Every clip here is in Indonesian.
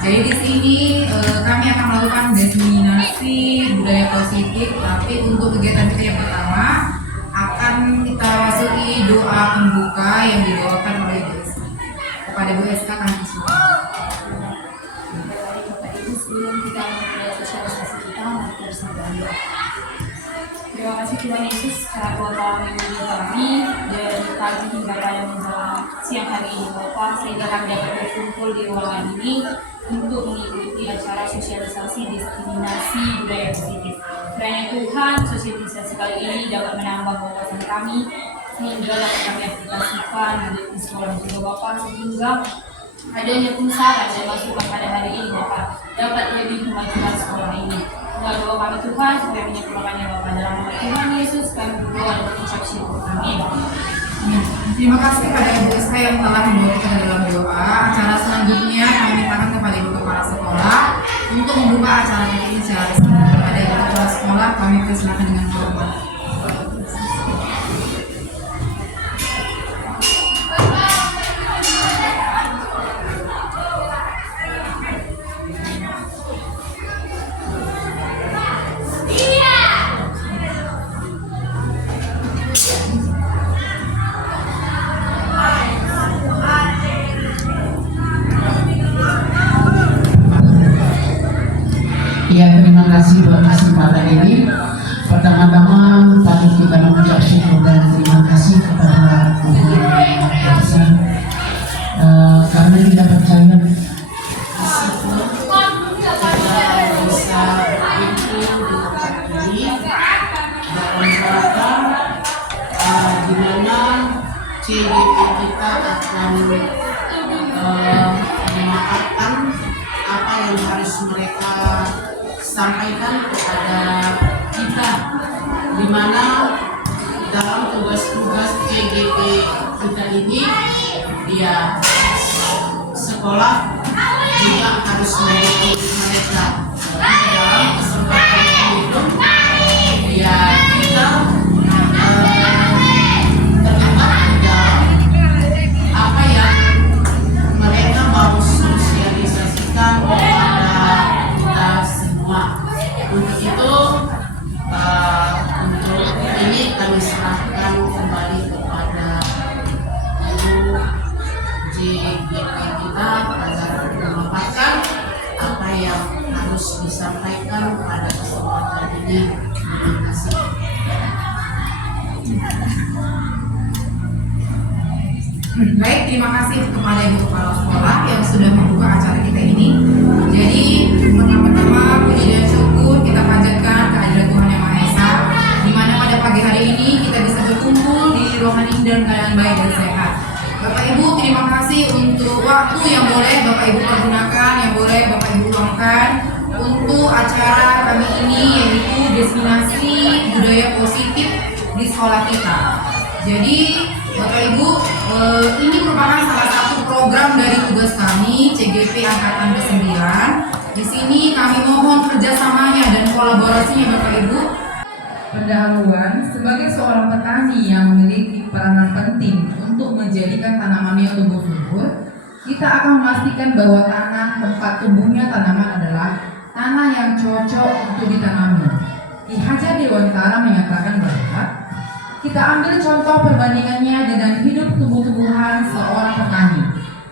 Jadi di sini kami akan melakukan diseminasi budaya positif, tapi untuk kegiatan kita yang pertama akan kita masuki doa pembuka yang dibawakan oleh Bu SK. Kepada Bu SK kami semua. Bapak Ibu, sebelum kita memulai sosialisasi kita, mari kita bersama doa. Terima kasih Tuhan Yesus karena Tuhan telah memilih kami dari pagi hingga pada menjelang siang hari ini Bapak, sehingga kami dapat berkumpul di ruangan ini untuk mengikuti acara sosialisasi diskriminasi budaya positif. Kiranya Tuhan, sosialisasi kali ini dapat menambah wawasan kami sehingga dapat kami aplikasikan di sekolah juga Bapak, sehingga adanya pengusaha dan masukan pada hari ini Bapak dapat lebih memajukan sekolah ini. Doa kami Tuhan supaya menyempurnakannya Bapak, dalam nama Tuhan Yesus kami berdoa dan mengucap syukur. Amin. Terima kasih kepada Ibu SK yang telah membawa kita dalam doa. Acara selanjutnya kami mintakan kepada Ibu Kepala Sekolah untuk membuka acara ini secara resmi. Kepada Ibu Kepala Sekolah kami persilakan dengan hormat. Ya, terima kasih buat kesempatan ini. Pertama-tama patut kita mengucap syukur dan terima kasih kepada Tuhan Yang Maha Esa karena kita percaya bisa berkumpul di tempat ini dalam rangka di mana CGP kita akan memaparkan apa yang harus mereka sampaikan kepada kita, di mana dalam tugas-tugas CGP kita ini dia sekolah juga harus mendukung mereka dalam kesempatan itu ya kita terlibat di dalam apa yang mereka mau sosialisasikan kepada kita semua. Untuk itu untuk ini kami serahkan kembali kepada Ibu JGP kita agar memaparkan apa yang harus disampaikan pada kesempatan ini. Terima kasih. Baik, terima kasih kepada Ibu Kepala Sekolah yang sudah membuka acara kita ini. Jadi pertama-tama puji dan syukur kita panjatkan kehadirat Tuhan Yang Maha Esa, di mana pada pagi hari ini kita bisa berkumpul di ruangan ini dalam keadaan baik dan sehat. Bapak Ibu, terima kasih untuk waktu yang boleh Bapak Ibu pergunakan, yang boleh Bapak Ibu luangkan untuk acara kami ini, yaitu diseminasi budaya positif di sekolah kita. Jadi Bapak Ibu, ini merupakan salah satu program dari tugas kami CGP Angkatan ke-9. Di sini kami mohon kerjasamanya dan kolaborasinya Bapak Ibu. Pendahuluan sebagai seorang petani yang memiliki peranan penting untuk menjadikan tanamannya tumbuh subur, kita akan memastikan bahwa tanah tempat tumbuhnya tanaman adalah tanah yang cocok untuk ditanami. Ki Hajar Dewantara menyatakan bahwa kita ambil contoh perbandingannya dengan hidup tumbuh-tumbuhan seorang petani.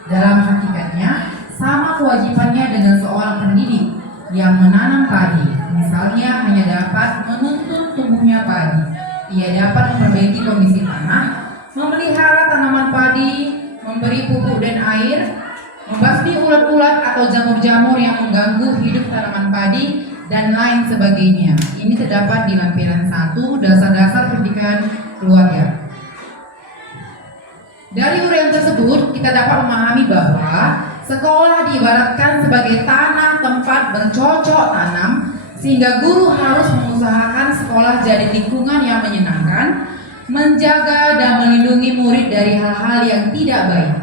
Dalam hakikatnya, sama kewajibannya dengan seorang pendidik yang menanam padi. Misalnya hanya dapat menuntun tumbuhnya padi. Ia dapat memperbaiki kondisi tanah, memelihara tanaman padi, memberi pupuk dan air, membasmi ulat-ulat atau jamur-jamur yang mengganggu hidup tanaman padi, dan lain sebagainya. Ini terdapat di lampiran 1 dasar-dasar pendidikan keluarga. Dari uraian tersebut kita dapat memahami bahwa sekolah diibaratkan sebagai tanah tempat bercocok tanam, sehingga guru harus mengusahakan sekolah jadi lingkungan yang menyenangkan, menjaga dan melindungi murid dari hal-hal yang tidak baik.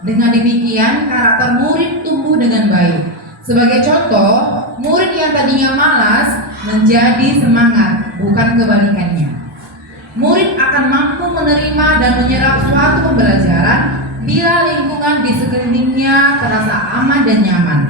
Dengan demikian karakter murid tumbuh dengan baik. Sebagai contoh, murid yang tadinya malas menjadi semangat, bukan kebalikannya. Murid akan mampu menerima dan menyerap suatu pembelajaran bila lingkungan di sekelilingnya terasa aman dan nyaman.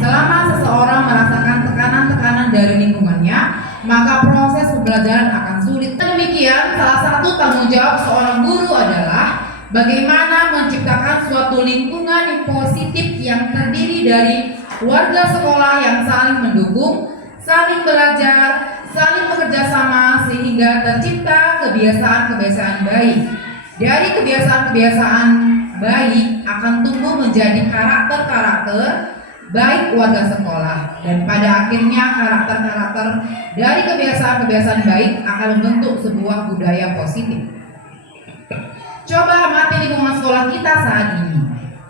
Selama seseorang merasakan tekanan-tekanan dari lingkungannya, maka proses pembelajaran akan sulit. Demikian, salah satu tanggung jawab seorang guru adalah bagaimana menciptakan suatu lingkungan yang positif yang terdiri dari warga sekolah yang saling mendukung, saling belajar, saling bekerja sama sehingga tercipta kebiasaan-kebiasaan baik. Dari kebiasaan-kebiasaan baik akan tumbuh menjadi karakter-karakter baik warga sekolah, dan pada akhirnya karakter-karakter dari kebiasaan-kebiasaan baik akan membentuk sebuah budaya positif. Coba amati lingkungan sekolah kita saat ini.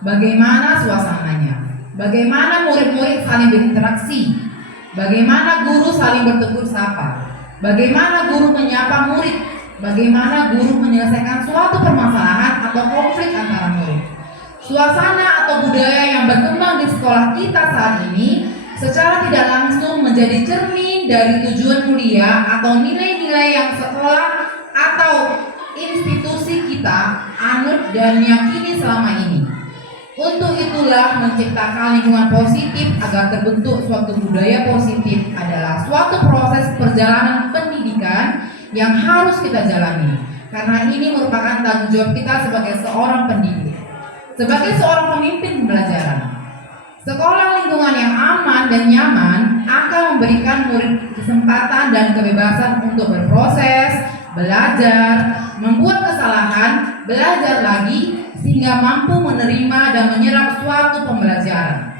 Bagaimana suasananya? Bagaimana murid-murid saling berinteraksi? Bagaimana guru saling bertegur sapa? Bagaimana guru menyapa murid? Bagaimana guru menyelesaikan suatu permasalahan atau konflik antara murid? Suasana atau budaya yang berkembang di sekolah kita saat ini secara tidak langsung menjadi cermin dari tujuan mulia atau nilai-nilai yang sekolah atau institusi kita anut dan yakini selama ini. Untuk itulah menciptakan lingkungan positif agar terbentuk suatu budaya positif adalah suatu proses perjalanan pendidikan yang harus kita jalani, karena ini merupakan tanggung jawab kita sebagai seorang pendidik, sebagai seorang pemimpin pembelajaran. Sekolah lingkungan yang aman dan nyaman akan memberikan murid kesempatan dan kebebasan untuk berproses, belajar, membuat kesalahan, belajar lagi, sehingga mampu menerima dan menyerap suatu pembelajaran.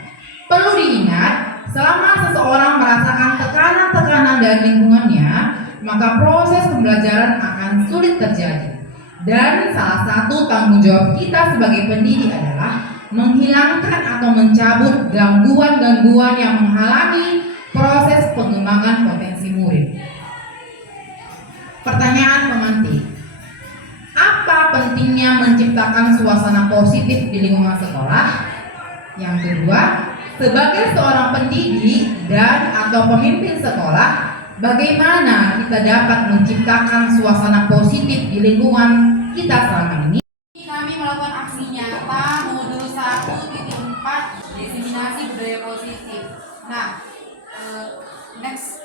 Perlu diingat, selama seseorang merasakan tekanan-tekanan dari lingkungannya, maka proses pembelajaran akan sulit terjadi. Dan salah satu tanggung jawab kita sebagai pendidik adalah menghilangkan atau mencabut gangguan-gangguan yang menghalangi proses pengembangan potensi murid. Pertanyaan pemantik. Apa pentingnya menciptakan suasana positif di lingkungan sekolah? Yang kedua, sebagai seorang pendidik dan atau pemimpin sekolah, bagaimana kita dapat menciptakan suasana positif di lingkungan kita selama ini? Kami melakukan aksi nyata modul 1.4 diseminasi budaya positif. Nah, next.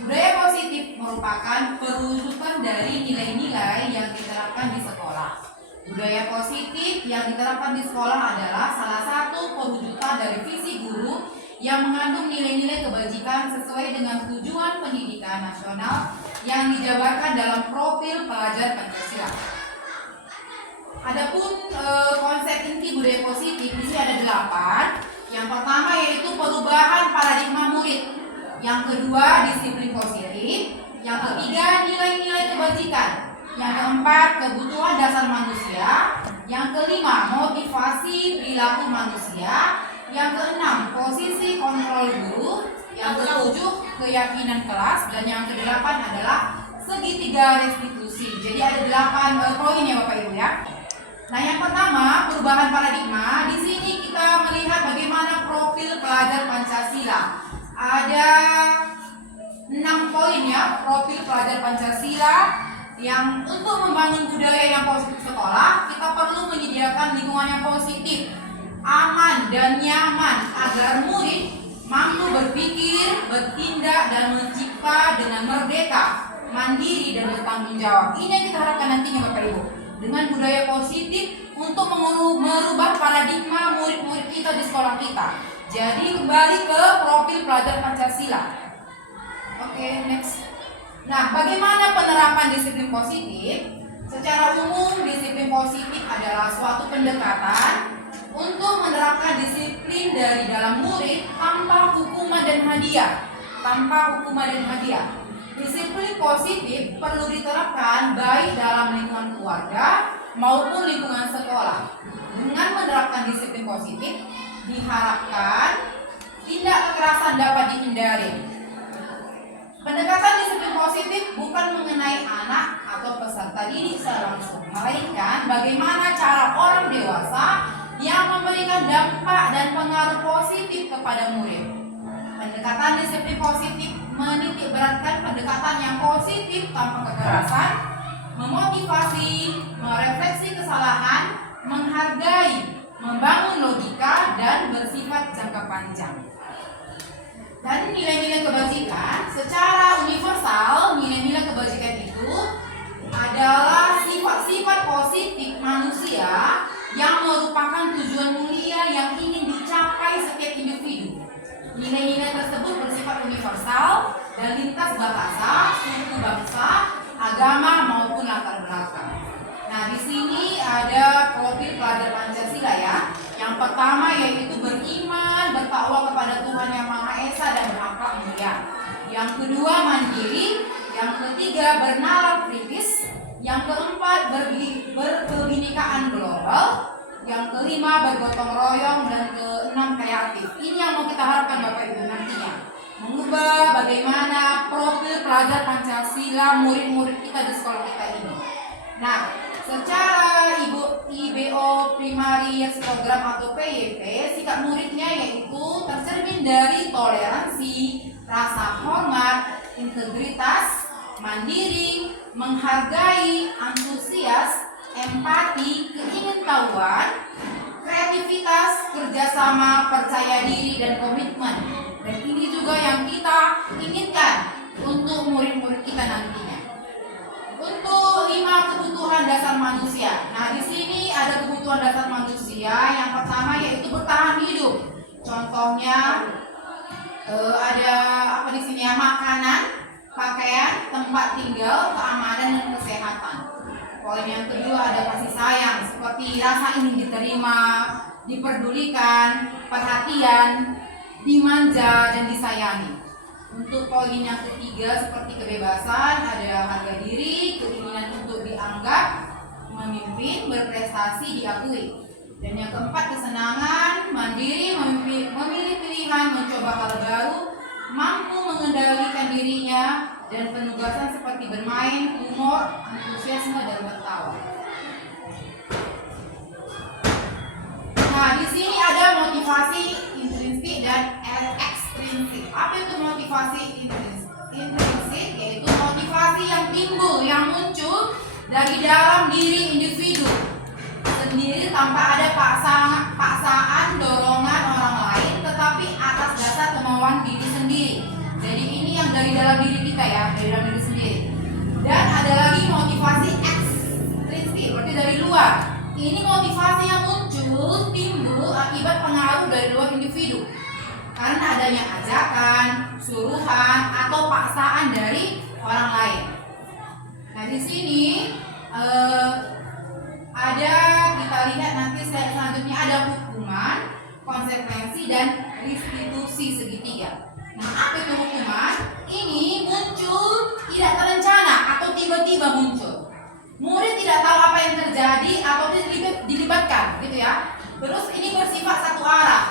Budaya positif merupakan perwujudan dari nilai-nilai yang diterapkan di sekolah. Budaya positif yang diterapkan di sekolah adalah salah satu perwujudan dari visi guru yang mengandung nilai-nilai kebajikan sesuai dengan tujuan pendidikan nasional yang dijabarkan dalam profil pelajar Pancasila. Adapun konsep inti budaya positif di sini ada 8. Yang pertama yaitu perubahan paradigma murid. Yang kedua, disiplin positif. Yang ketiga, nilai-nilai kebajikan. Yang keempat, kebutuhan dasar manusia. Yang kelima, motivasi perilaku manusia. Yang keenam, posisi kontrol guru. Yang ketujuh, keyakinan kelas. Dan yang kedelapan adalah segitiga restitusi. Jadi ada 8 poin ya Bapak Ibu ya. Nah, yang pertama, perubahan paradigma. Di sini kita melihat bagaimana profil pelajar Pancasila. Ada 6 poin ya, profil pelajar Pancasila. Yang untuk membangun budaya yang positif sekolah, kita perlu menyediakan lingkungan yang positif, aman dan nyaman agar murid mampu berpikir, bertindak dan mencipta dengan merdeka, mandiri dan bertanggung jawab. Ini yang kita harapkan nantinya Bapak Ibu. Dengan budaya positif untuk merubah paradigma murid-murid kita di sekolah kita. Jadi kembali ke profil pelajar Pancasila. Oke, next. Nah, bagaimana penerapan disiplin positif? Secara umum, disiplin positif adalah suatu pendekatan untuk menerapkan disiplin dari dalam murid tanpa hukuman dan hadiah. Disiplin positif perlu diterapkan baik dalam lingkungan keluarga maupun lingkungan sekolah. Dengan menerapkan disiplin positif, diharapkan tindak kekerasan dapat dihindari. Pendekatan disiplin positif bukan mengenai anak atau peserta didik secara langsung, melainkan bagaimana cara orang dewasa yang memberikan dampak dan pengaruh positif kepada murid. Pendekatan disiplin positif menitik beratkan pendekatan yang positif tanpa kekerasan, memotivasi, merefleksi kesalahan, menghargai, membangun logika, dan bersifat jangka panjang. Dan nilai-nilai kebajikan secara universal, nilai-nilai kebajikan itu adalah sifat-sifat positif manusia yang merupakan tujuan mulia yang ingin dicapai setiap individu. Nilai-nilai tersebut bersifat universal dan lintas bahasa, suku bangsa, agama maupun latar belakang. Nah, di sini ada profil pelajar Pancasila ya. Yang pertama yaitu beriman, bertakwa kepada Tuhan Yang Maha Esa dan berakhlak mulia. Yang kedua mandiri, yang ketiga bernalar kritis, yang keempat berkebinekaan global, yang kelima bergotong royong, dan keenam kreatif. Ini yang mau kita harapkan Bapak Ibu nantinya, mengubah bagaimana profil pelajar Pancasila murid-murid kita di sekolah kita ini. Nah, secara IBO Primarius Program atau PYP, sikap muridnya yaitu tercermin dari toleransi, rasa hormat, integritas, mandiri, menghargai, antusias, empati, keingintahuan, kreativitas, kerjasama, percaya diri, dan komitmen. Dan ini juga yang kita inginkan untuk murid-murid kita nantinya. Untuk 5 kebutuhan dasar manusia. Nah, di sini ada kebutuhan dasar manusia. Yang pertama yaitu bertahan hidup. Contohnya ada apa di sini ya? Makanan, pakaian, tempat tinggal, keamanan, dan kesehatan. Poin yang kedua ada kasih sayang, seperti rasa ingin diterima, diperdulikan, perhatian, dimanja, dan disayangi. Untuk poin yang ketiga seperti kebebasan, ada harga diri, keinginan untuk dianggap, memimpin, berprestasi, diakui. Dan yang keempat kesenangan, mandiri, memilih pilihan, mencoba hal baru, mampu mengendalikan dirinya, dan penugasan seperti bermain, humor, antusiasme, dan bertawa. Nah, di sini ada motivasi intrinsik dan ekstrinsik. Apa itu motivasi intrinsik? Yaitu motivasi yang timbul, yang muncul dari dalam diri individu sendiri tanpa ada paksaan, dorongan orang lain, tetapi atas dasar kemauan diri sendiri. Jadi ini yang dari dalam diri kita ya, dari dalam diri sendiri. Dan ada lagi motivasi ekstrinsik, berarti dari luar. Ini motivasi yang muncul, timbul akibat pengaruh dari luar individu, karena adanya ajakan, suruhan, atau paksaan dari orang lain. Nah, di sini ada, kita lihat nanti selanjutnya ada hukuman, konsekuensi, dan restitusi segitiga. Nah, apa itu hukuman? Ini muncul tidak terencana atau tiba-tiba muncul. Murid tidak tahu apa yang terjadi atau dilibatkan, gitu ya. Terus ini bersifat satu arah.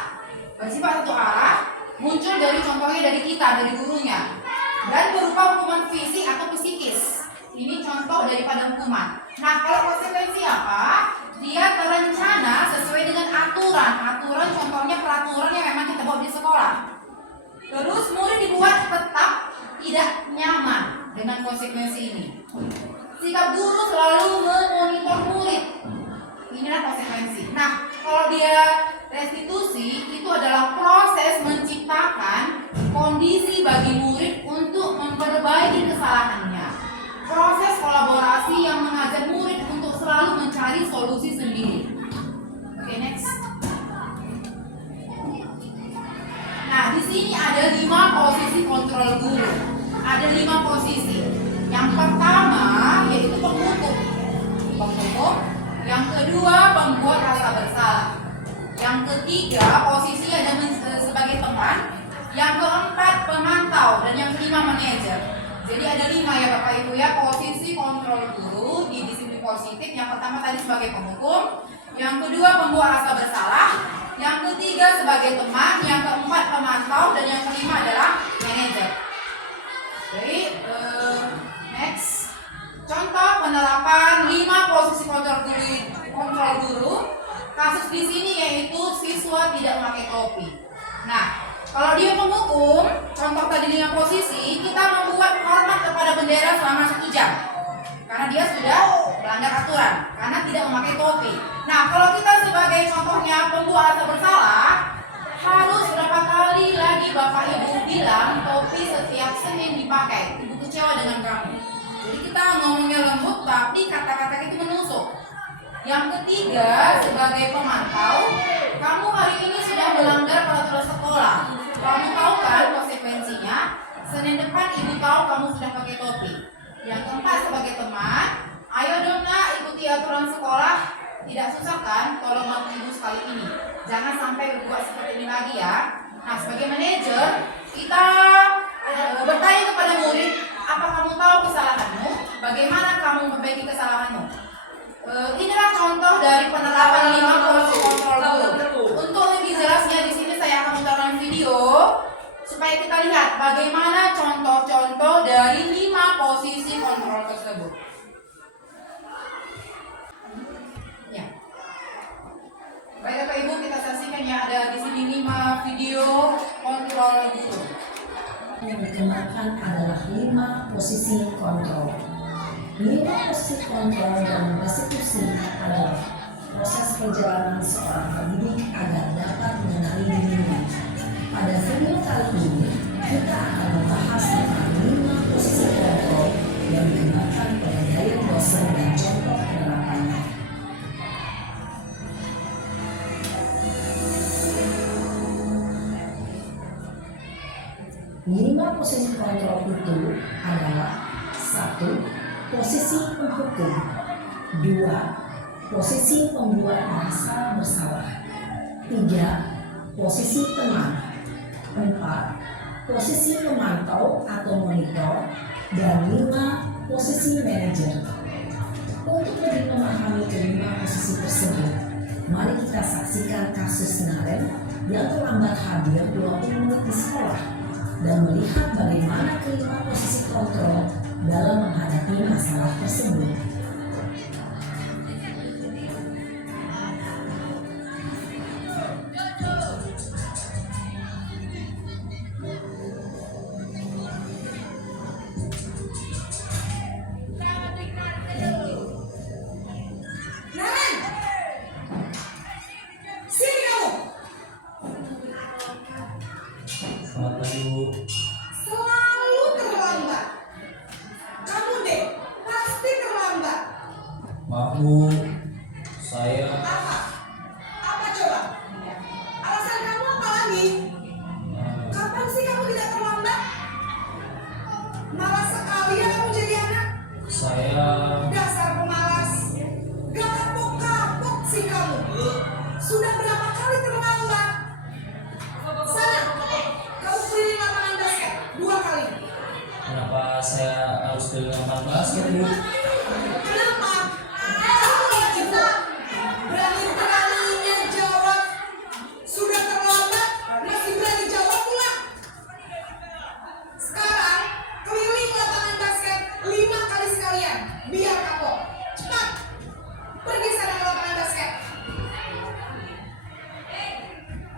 Bersifat satu arah, muncul dari contohnya dari kita, dari gurunya. Dan berupa hukuman fisik atau psikis. Ini contoh daripada hukuman. Nah, kalau konsekuensi apa? Dia terencana sesuai dengan aturan. Aturan contohnya peraturan yang memang kita bawa di sekolah. Terus murid dibuat tetap tidak nyaman dengan konsekuensi ini. Sikap guru selalu memonitor murid. Inilah konsekuensi. Nah, kalau dia restitusi, itu adalah proses menciptakan kondisi bagi murid untuk memperbaiki kesalahannya. Proses kolaborasi yang mengajak murid untuk selalu mencari solusi sendiri. Oke, next. Nah, di sini ada 5 posisi kontrol guru. Ada 5 posisi. Yang pertama yaitu penghukum. Yang kedua pembuat rasa bersalah. Yang ketiga posisi ada sebagai teman. Yang keempat pemantau, dan yang kelima manajer. Jadi ada 5 ya Bapak Ibu ya, posisi kontrol guru di disiplin positif. Yang pertama tadi sebagai penghukum, yang kedua pembuat rasa bersalah, yang ketiga sebagai teman, yang keempat pemantau, dan yang kelima adalah manajer. Jadi next, contoh penerapan 5 posisi kontrol guru. Kasus di sini yaitu siswa tidak memakai topi. Nah, kalau dia menghukum, contoh tadi 5 posisi, kita membuat hormat kepada bendera selama 1 jam. karena dia sudah melanggar aturan karena tidak memakai topi. Nah, kalau kita sebagai contohnya pembuat rasa bersalah, harus berapa kali lagi Bapak Ibu bilang topi setiap Senin dipakai? Ibu kecewa dengan kamu. Jadi kita ngomongnya lembut tapi kata-kata itu menusuk. Yang ketiga, sebagai pemantau, kamu hari ini sudah melanggar peraturan sekolah. Kamu tahu kan konsekuensinya? Senin depan ibu tahu kamu sudah pakai topi. Yang keempat, sebagai teman, ayo dong nak ikuti aturan sekolah. Tidak susah kan? Tolong bantu ibu sekali ini. Jangan sampai berbuat seperti ini lagi ya. Nah, sebagai manajer, kita bertanya kepada murid, apa kamu tahu kesalahanmu? Bagaimana kamu memperbaiki kesalahanmu? Inilah contoh dari penerapan 5 posisi kontrol guru. Untuk lebih jelasnya di sini saya akan putarkan video supaya kita lihat bagaimana contoh-contoh dari 5 posisi kontrol tersebut. Ya. Baik Bapak Ibu, kita saksikan ya, ada di sini 5 video kontrol guru. Yang dikenakan adalah 5 posisi kontrol. 5 posisi kontrol dan restitusi adalah proses perjalanan seorang pendidik agar dapat mengenali dirinya. Pada video kali ini, kita akan membahas tentang 5 posisi kontrol yang digunakan pengendalian dosen dan contoh penerapannya. Lima posisi kontrol itu adalah: 1. Posisi penghukum. 2. Posisi pembuat rasa bersalah. 3. Posisi teman. 4. Posisi pemantau atau monitor. Dan 5. Posisi manajer. Untuk lebih memahami kelima posisi tersebut, mari kita saksikan kasus Naren yang terlambat hadir 20 menit di sekolah dan melihat bagaimana kelima posisi kontrol dalam menghadapi masalah tersebut. Selamat pagi Bu. Selalu terlambat. Kamu deh, pasti terlambat. Maaf Bu, saya Apa? Apa coba? Alasan kamu apa lagi? Kapan sih kamu tidak terlambat? Malas sekali ya kamu jadi anak. saya Dasar pemalas. Gak kapok-kapok sih kamu. Sudah berapa kali terlambat? Sana, kamu keliling lapangan basket 2 kali. kenapa saya harus keliling lapangan basket Bu? Kenapa? Kamu nggak ibu. Berani-beraninya jawab. Sudah terlambat, masih berani jawab pula. Sekarang, keliling lapangan basket 5 kali sekalian. Biar kapok. Cepat. Pergi sana ke lapangan basket.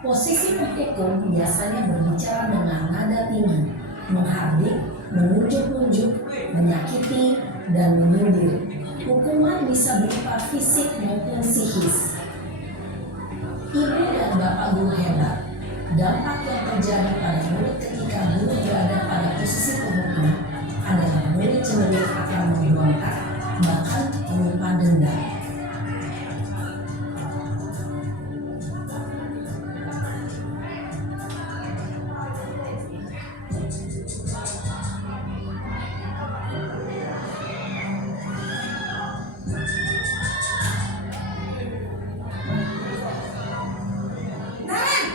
Posisi penghukum biasanya berbicara dengan nada tinggi, menghardik, menunjuk-nunjuk, menyakiti, dan menyindir. Hukuman bisa berupa fisik maupun psikis. Ibu dan bapak guru hebat. Dampak yang terjadi pada murid ketika guru berada pada posisi penghukum adalah murid cenderung akan memberontak, bahkan menyimpan dendam. Naren!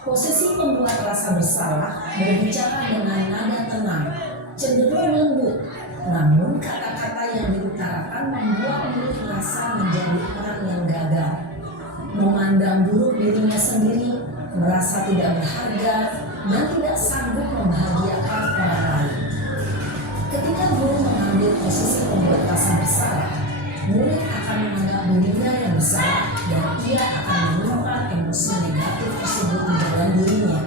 Posisi pembuat rasa bersalah berbicara dengan nada tenang, cenderung lembut, namun kata-kata yang diutarakan membuat murid merasa menjadi orang yang gagal, memandang buruk dirinya sendiri, merasa tidak berharga, dan tidak sanggup membahagiakan orang lain. Ketika guru mengambil posisi pembuat rasa bersalah, murid akan menganggap dirinya yang bersalah dan ia akan menyimpan emosi negatif tersebut di dalam dirinya.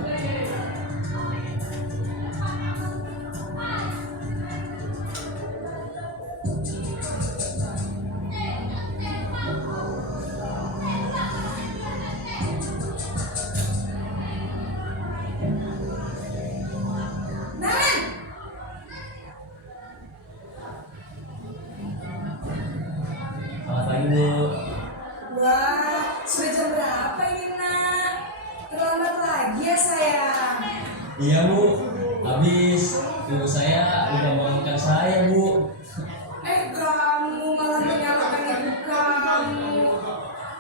Naren, Selamat pagi Bu. wah, sudah jam berapa ini nak? Terlambat lagi ya sayang. Iya Bu, habis ibu saya udah bangunkan saya Bu. Kamu malah menyalahkan ibu kamu.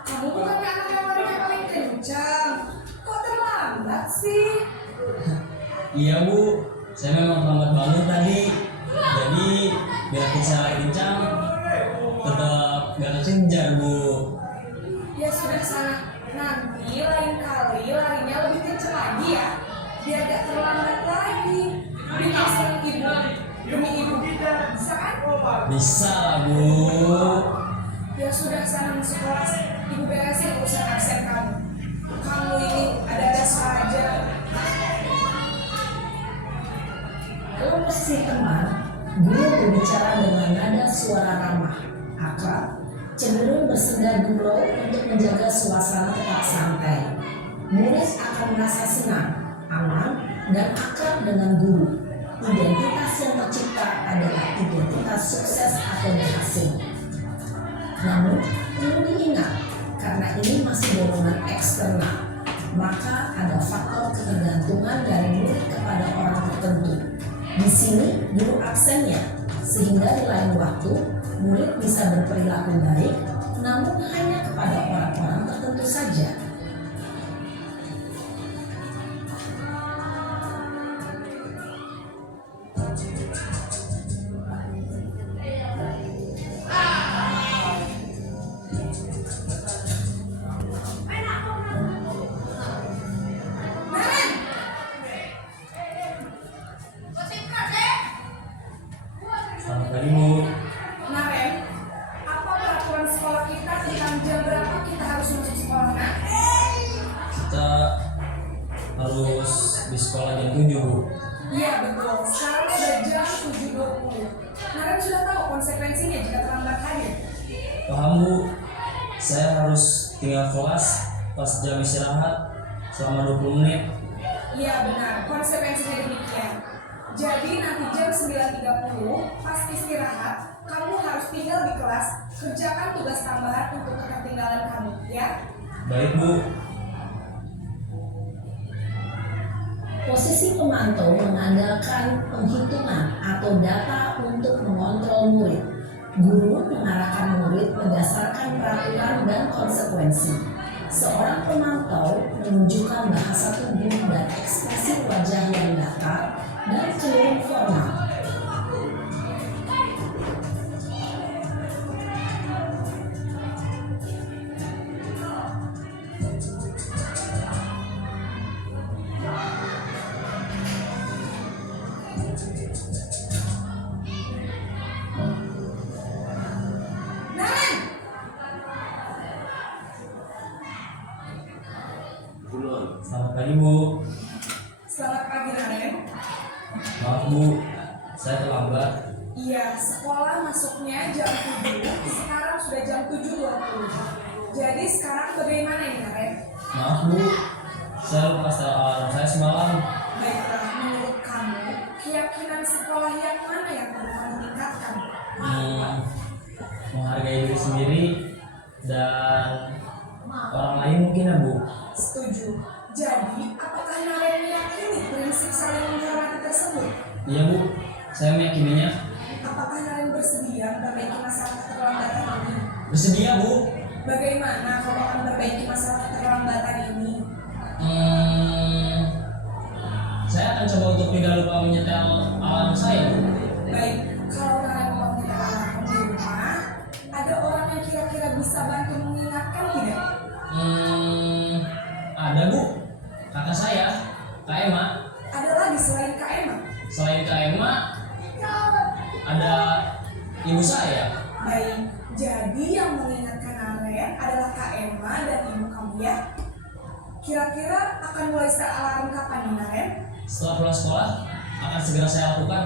Kamu bukannya anak yang larinya paling kencang. Kok terlambat sih? Iya Bu, saya memang terlambat bangun tadi. Jadi biar saya kencang, tetap gak terkejar Bu. Ya sudah sana. Nanti lain kali larinya lebih kencang lagi ya. Biar gak terlambat lagi. Bikin senang ibu. Demi ibu. Bisa kan? Bisa lah Bu. Ya sudah sana masuk kelas. Ibu beresin urusan absen kamu. Kamu ini ada-ada saja. Dalam posisi teman, guru berbicara dengan nada suara ramah, akrab, cenderung bersenda gurau untuk menjaga suasana tetap santai. Murid akan merasa senang, aman, dan akrab dengan guru. Identitas yang tercipta adalah identitas sukses atau berhasil. Namun, perlu diingat, karena ini masih dorongan eksternal, maka ada faktor ketergantungan dari murid kepada orang tertentu. Di sini guru absennya, sehingga di lain waktu murid bisa berperilaku baik, namun hanya kepada orang-orang tertentu saja. Naren, Selamat pagi Bu. Naren, apa peraturan sekolah kita tentang jam berapa kita harus masuk sekolah nak? Kita harus di sekolah jam 7 Bu. Iya betul, sekarang sudah jam 7.20. Naren sudah tahu konsekuensinya jika terlambat hadir. Paham Bu, saya harus tinggal kelas pas jam istirahat selama 20 menit. Iya benar, konsekuensinya demikian. Jadi nanti jam 9.30 pas istirahat, kamu harus tinggal di kelas, kerjakan tugas tambahan untuk ketertinggalan kamu, ya? Baik Bu. Posisi pemantau mengandalkan penghitungan atau data untuk mengontrol murid. Guru mengarahkan murid berdasarkan peraturan dan konsekuensi. Seorang pemantau menunjukkan bahasa tubuh dan ekspresi wajah yang datar dan cenderung formal. Naren, Selamat pagi Bu. selamat pagi Naren. Maaf Bu, saya terlambat. Iya, sekolah masuknya jam 7, sekarang sudah jam 7.20. Jadi sekarang bagaimana ini Naren? Maaf Bu, saya lupa setel alarm saya semalam. Baiklah, menurut kamu, keyakinan sekolah yang mana yang perlu kamu tingkatkan? Menghargai diri sendiri dan orang lain mungkin ya Bu. Setuju. Jadi, apakah Naren meyakini prinsip saling menghormati tersebut? Iya Bu, saya meyakininya. Apakah Naren bersedia memperbaiki masalah keterlambatan ini? Bersedia Bu. Bagaimana kalau akan memperbaiki masalah keterlambatan ini? Naren coba untuk tidak lupa menyetel alarm saya, Bu. Baik, kalau Naren mau menyetel alarm di rumah, ada orang yang kira-kira bisa bantu mengingatkan tidak? Ada, Bu. Kakak saya, Kak Emma. Ada lagi selain Kak Emma? Selain Kak Emma, ada ibu saya. Baik, jadi yang mengingatkan Naren adalah Kak Emma dan ibu kamu ya. Kira-kira akan mulai start alarm kapan nih Naren? Setelah pulang sekolah, akan segera saya lakukan.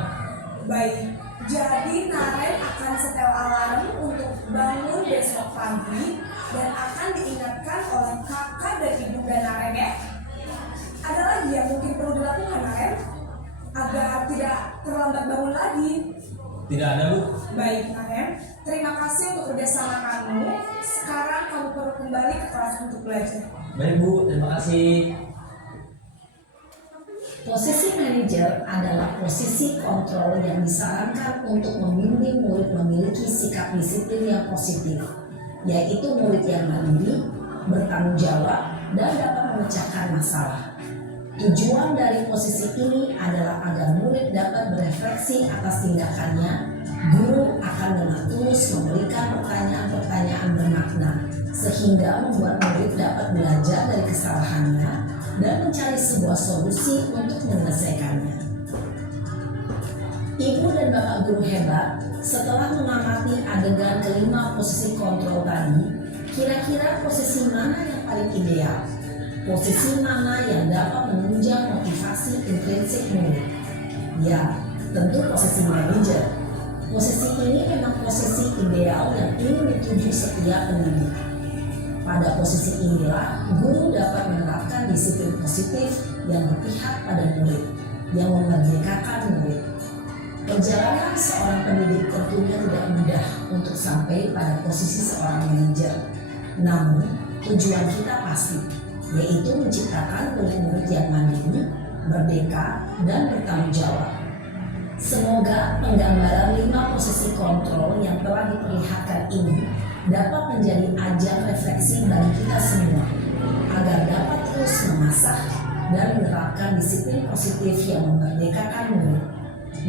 Baik, jadi Naren akan setel alarm untuk bangun besok pagi dan akan diingatkan oleh kakak dan ibu dan Naren ya. Ada lagi yang mungkin perlu dilakukan Naren agar tidak terlambat bangun lagi. Tidak ada, Bu. Baik Naren, terima kasih untuk kerjasama kamu. Sekarang kamu perlu kembali ke kelas untuk belajar. Baik, Bu. Terima kasih. Posisi manajer adalah posisi kontrol yang disarankan untuk membimbing murid memiliki sikap disiplin yang positif, yaitu murid yang mandiri, bertanggung jawab, dan dapat memecahkan masalah. Tujuan dari posisi ini adalah agar murid dapat berefleksi atas tindakannya. Guru akan dengan tulus memberikan pertanyaan-pertanyaan bermakna, sehingga membuat murid dapat belajar dari kesalahannya dan mencari sebuah solusi untuk menyelesaikannya. Ibu dan bapak guru hebat, setelah mengamati adegan kelima posisi kontrol tadi, kira-kira posisi mana yang paling ideal? Posisi mana yang dapat menunjang motivasi intrinsik murid? Ya, tentu posisi manajer. Posisi ini memang posisi ideal yang ingin dituju setiap pendidik. Pada posisi inilah, guru dapat menerapkan disiplin positif yang berpihak pada murid, yang memerdekakan murid. Perjalanan seorang pendidik tentunya tidak mudah untuk sampai pada posisi seorang manajer. Namun, tujuan kita pasti, yaitu menciptakan murid-murid yang mandiri, merdeka, dan bertanggung jawab. Semoga penggambaran 5 posisi kontrol yang telah diperlihatkan ini dapat menjadi ajang refleksi bagi kita semua, agar dapat terus mengasah dan menerapkan disiplin positif yang memerdekakan murid.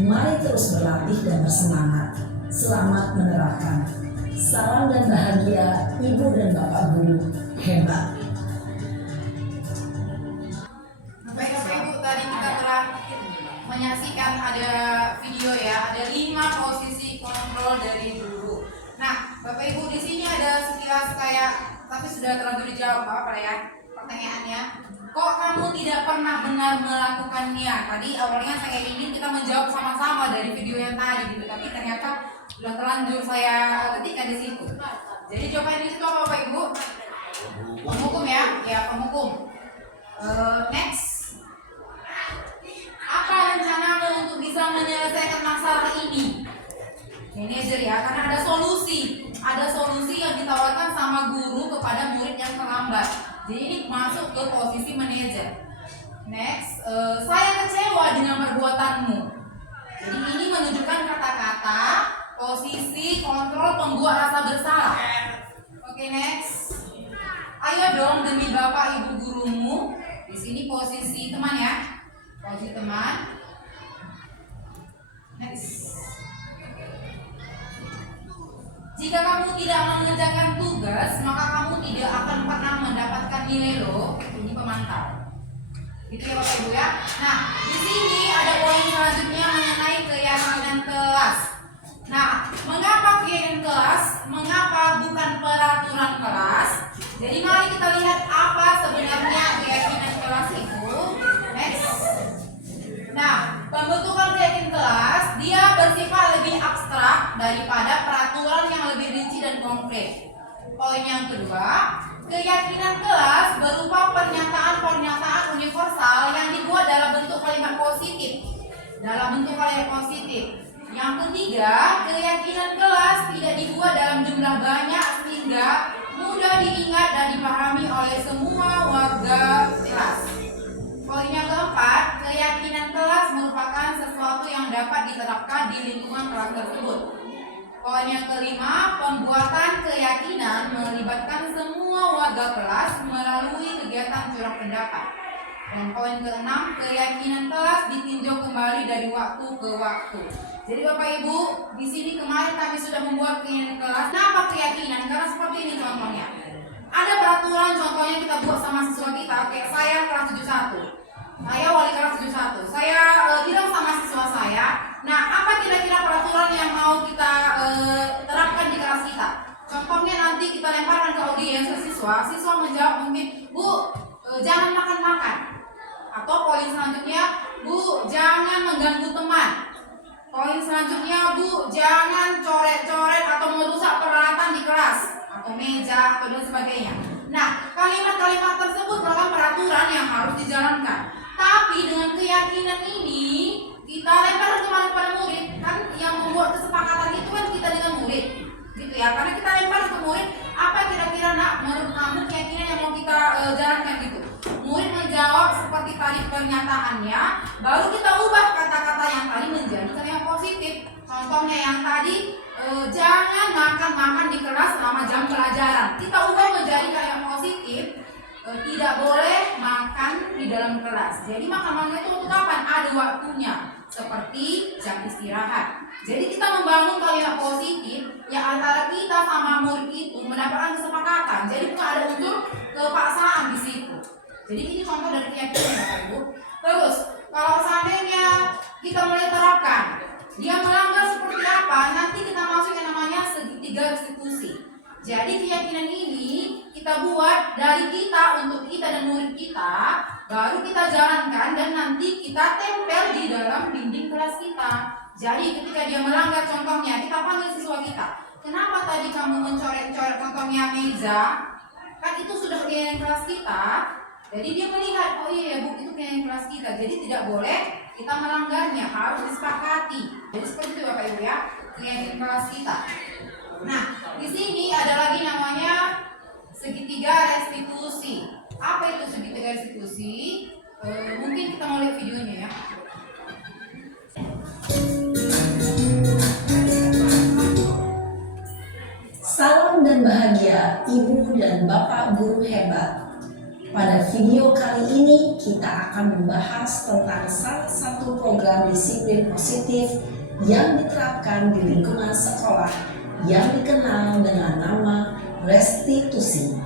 Mari terus berlatih dan bersemangat. Selamat menerapkan. Salam dan bahagia Ibu dan Bapak Guru hebat. Bapak Ibu, tadi kita telah menyaksikan ada video ya, ada 5 posisi kontrol dari guru. Nah, Bapak Ibu di sini ada sekilas kayak, tapi sudah terlanjur dijawab apa ya pertanyaannya. Kok kamu tidak pernah benar melakukannya? Tadi awalnya saya ingin kita menjawab sama-sama dari video yang tadi gitu, tapi ternyata sudah terlanjur saya ketikkan di situ. Jadi jawabannya di situ apa Bapak Ibu? Penghukum ya, penghukum. Next. Apa rencanamu untuk bisa menyelesaikan masalah ini? Manajer ya, karena ada solusi yang ditawarkan sama guru kepada murid yang terlambat. Jadi ini masuk ke posisi manajer. Next, saya kecewa dengan perbuatanmu. Jadi ini menunjukkan kata-kata posisi kontrol pembuat rasa bersalah. Oke, next. Ayo dong demi bapak ibu gurumu. Di sini posisi teman ya. Posisi teman. Next. Jika kamu tidak mengerjakan tugas, maka kamu tidak akan pernah mendapatkan nilai loh. Ini pemantau. Gitu ya Bapak Ibu ya. Nah, di sini ada poin selanjutnya mengenai keyakinan kelas. Nah, mengapa keyakinan kelas? Mengapa bukan peraturan kelas? Jadi mari kita lihat apa sebenarnya keyakinan kelas itu. Next. Nah, pembentukan keyakinan kelas dia bersifat lebih abstrak daripada peraturan yang lebih rinci dan konkret. Poin yang kedua, keyakinan kelas berupa pernyataan-pernyataan universal yang dibuat dalam bentuk kalimat positif. Yang ketiga, keyakinan kelas tidak dibuat dalam jumlah banyak sehingga mudah diingat dan dipahami oleh semua warga kelas. Poin yang keempat, keyakinan kelas merupakan sesuatu yang dapat diterapkan di lingkungan kelas tersebut. Poin yang kelima, pembuatan keyakinan melibatkan semua warga kelas melalui kegiatan curah pendapat. Dan poin keenam, keyakinan kelas ditinjau kembali dari waktu ke waktu. Jadi Bapak Ibu, di sini kemarin kami sudah membuat keyakinan kelas. Kenapa keyakinan? Karena seperti ini contohnya. Ada peraturan contohnya kita buat sama siswa kita. Oke, saya kelas 71. Saya wali kelas 71. Saya bilang sama siswa saya, nah apa kira-kira peraturan yang mau kita terapkan di kelas kita? Contohnya nanti kita lemparkan ke audiens ke siswa. Siswa menjawab mungkin, Bu, jangan makan-makan. Atau poin selanjutnya, Bu, jangan mengganggu teman. Poin selanjutnya, Bu, jangan coret-coret atau merusak peralatan di kelas atau meja atau dan sebagainya. Nah, kalimat-kalimat tersebut merupakan peraturan yang harus dijalankan. Tapi dengan keyakinan ini kita lempar kepada murid, kan yang membuat kesepakatan itu kan kita dengan murid, gitu ya. Karena kita lempar ke murid, apa kira-kira nak menurut kamu keyakinan yang mau kita jalankan gitu. Murid menjawab seperti tadi pernyataannya, baru kita ubah kata-kata yang tadi menjadi yang positif. Contohnya yang tadi, jangan makan-makan di kelas selama jam pelajaran. Kita ubah menjadi yang positif, tidak boleh makan di dalam kelas. Jadi makan-makan itu untuk kapan? Ada waktunya, seperti jam istirahat. Jadi kita membangun kalimat positif yang antara kita sama murid itu mendapatkan kesepakatan. Jadi bukan ada unsur kepaksaan di situ. Jadi ini contoh dari keyakinan Bapak Ibu. Terus kalau seandainya kita mulai terapkan, dia melanggar seperti apa? Nanti kita masuk yang namanya segitiga restitusi. Jadi keyakinan ini kita buat dari kita untuk kita dan murid kita, baru kita jalankan dan nanti kita tempel di dalam dinding kelas kita. Jadi ketika dia melanggar contohnya, kita panggil siswa kita. Kenapa tadi kamu mencoret-coret contohnya meja? Kan itu sudah keyakinan kelas kita. Jadi dia melihat, oh iya Bu, itu keyakinan kelas kita. Jadi tidak boleh kita melanggarnya, harus disepakati. Jadi seperti itu Bapak Ibu ya, keyakinan kelas kita. Nah, di sini ada lagi namanya segitiga restitusi. Apa itu segitiga restitusi? Mungkin kita mau lihat videonya ya. Salam dan bahagia Ibu dan Bapak guru hebat. Pada video kali ini kita akan membahas tentang salah satu program disiplin positif yang diterapkan di lingkungan sekolah yang dikenal dengan nama restitusi.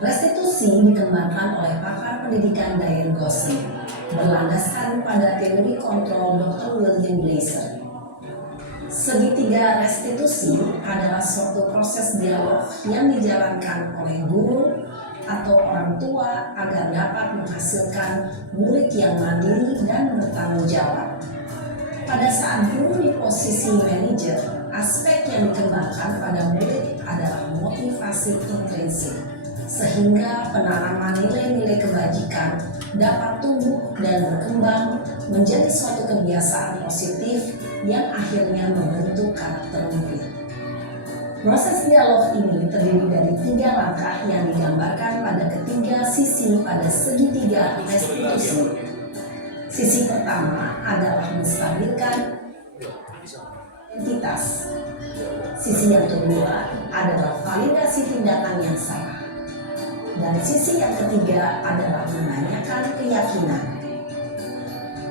Restitusi dikembangkan oleh pakar pendidikan Diane Gosling berlandaskan pada teori kontrol Dr. William Blaser. Segitiga restitusi adalah suatu proses dialog yang dijalankan oleh guru atau orang tua agar dapat menghasilkan murid yang mandiri dan bertanggung jawab. Pada saat guru di posisi manajer, aspek yang dikembangkan pada murid adalah motivasi intrinsik, sehingga penanaman nilai-nilai kebajikan dapat tumbuh dan berkembang menjadi suatu kebiasaan positif yang akhirnya membentuk karakter murid. Proses dialog ini terdiri dari 3 langkah yang digambarkan pada ketiga sisi pada segitiga restitusi. Sisi pertama adalah menstabilkan identitas. Sisi yang kedua adalah validasi tindakan yang salah. Dan sisi yang ketiga adalah menanyakan keyakinan.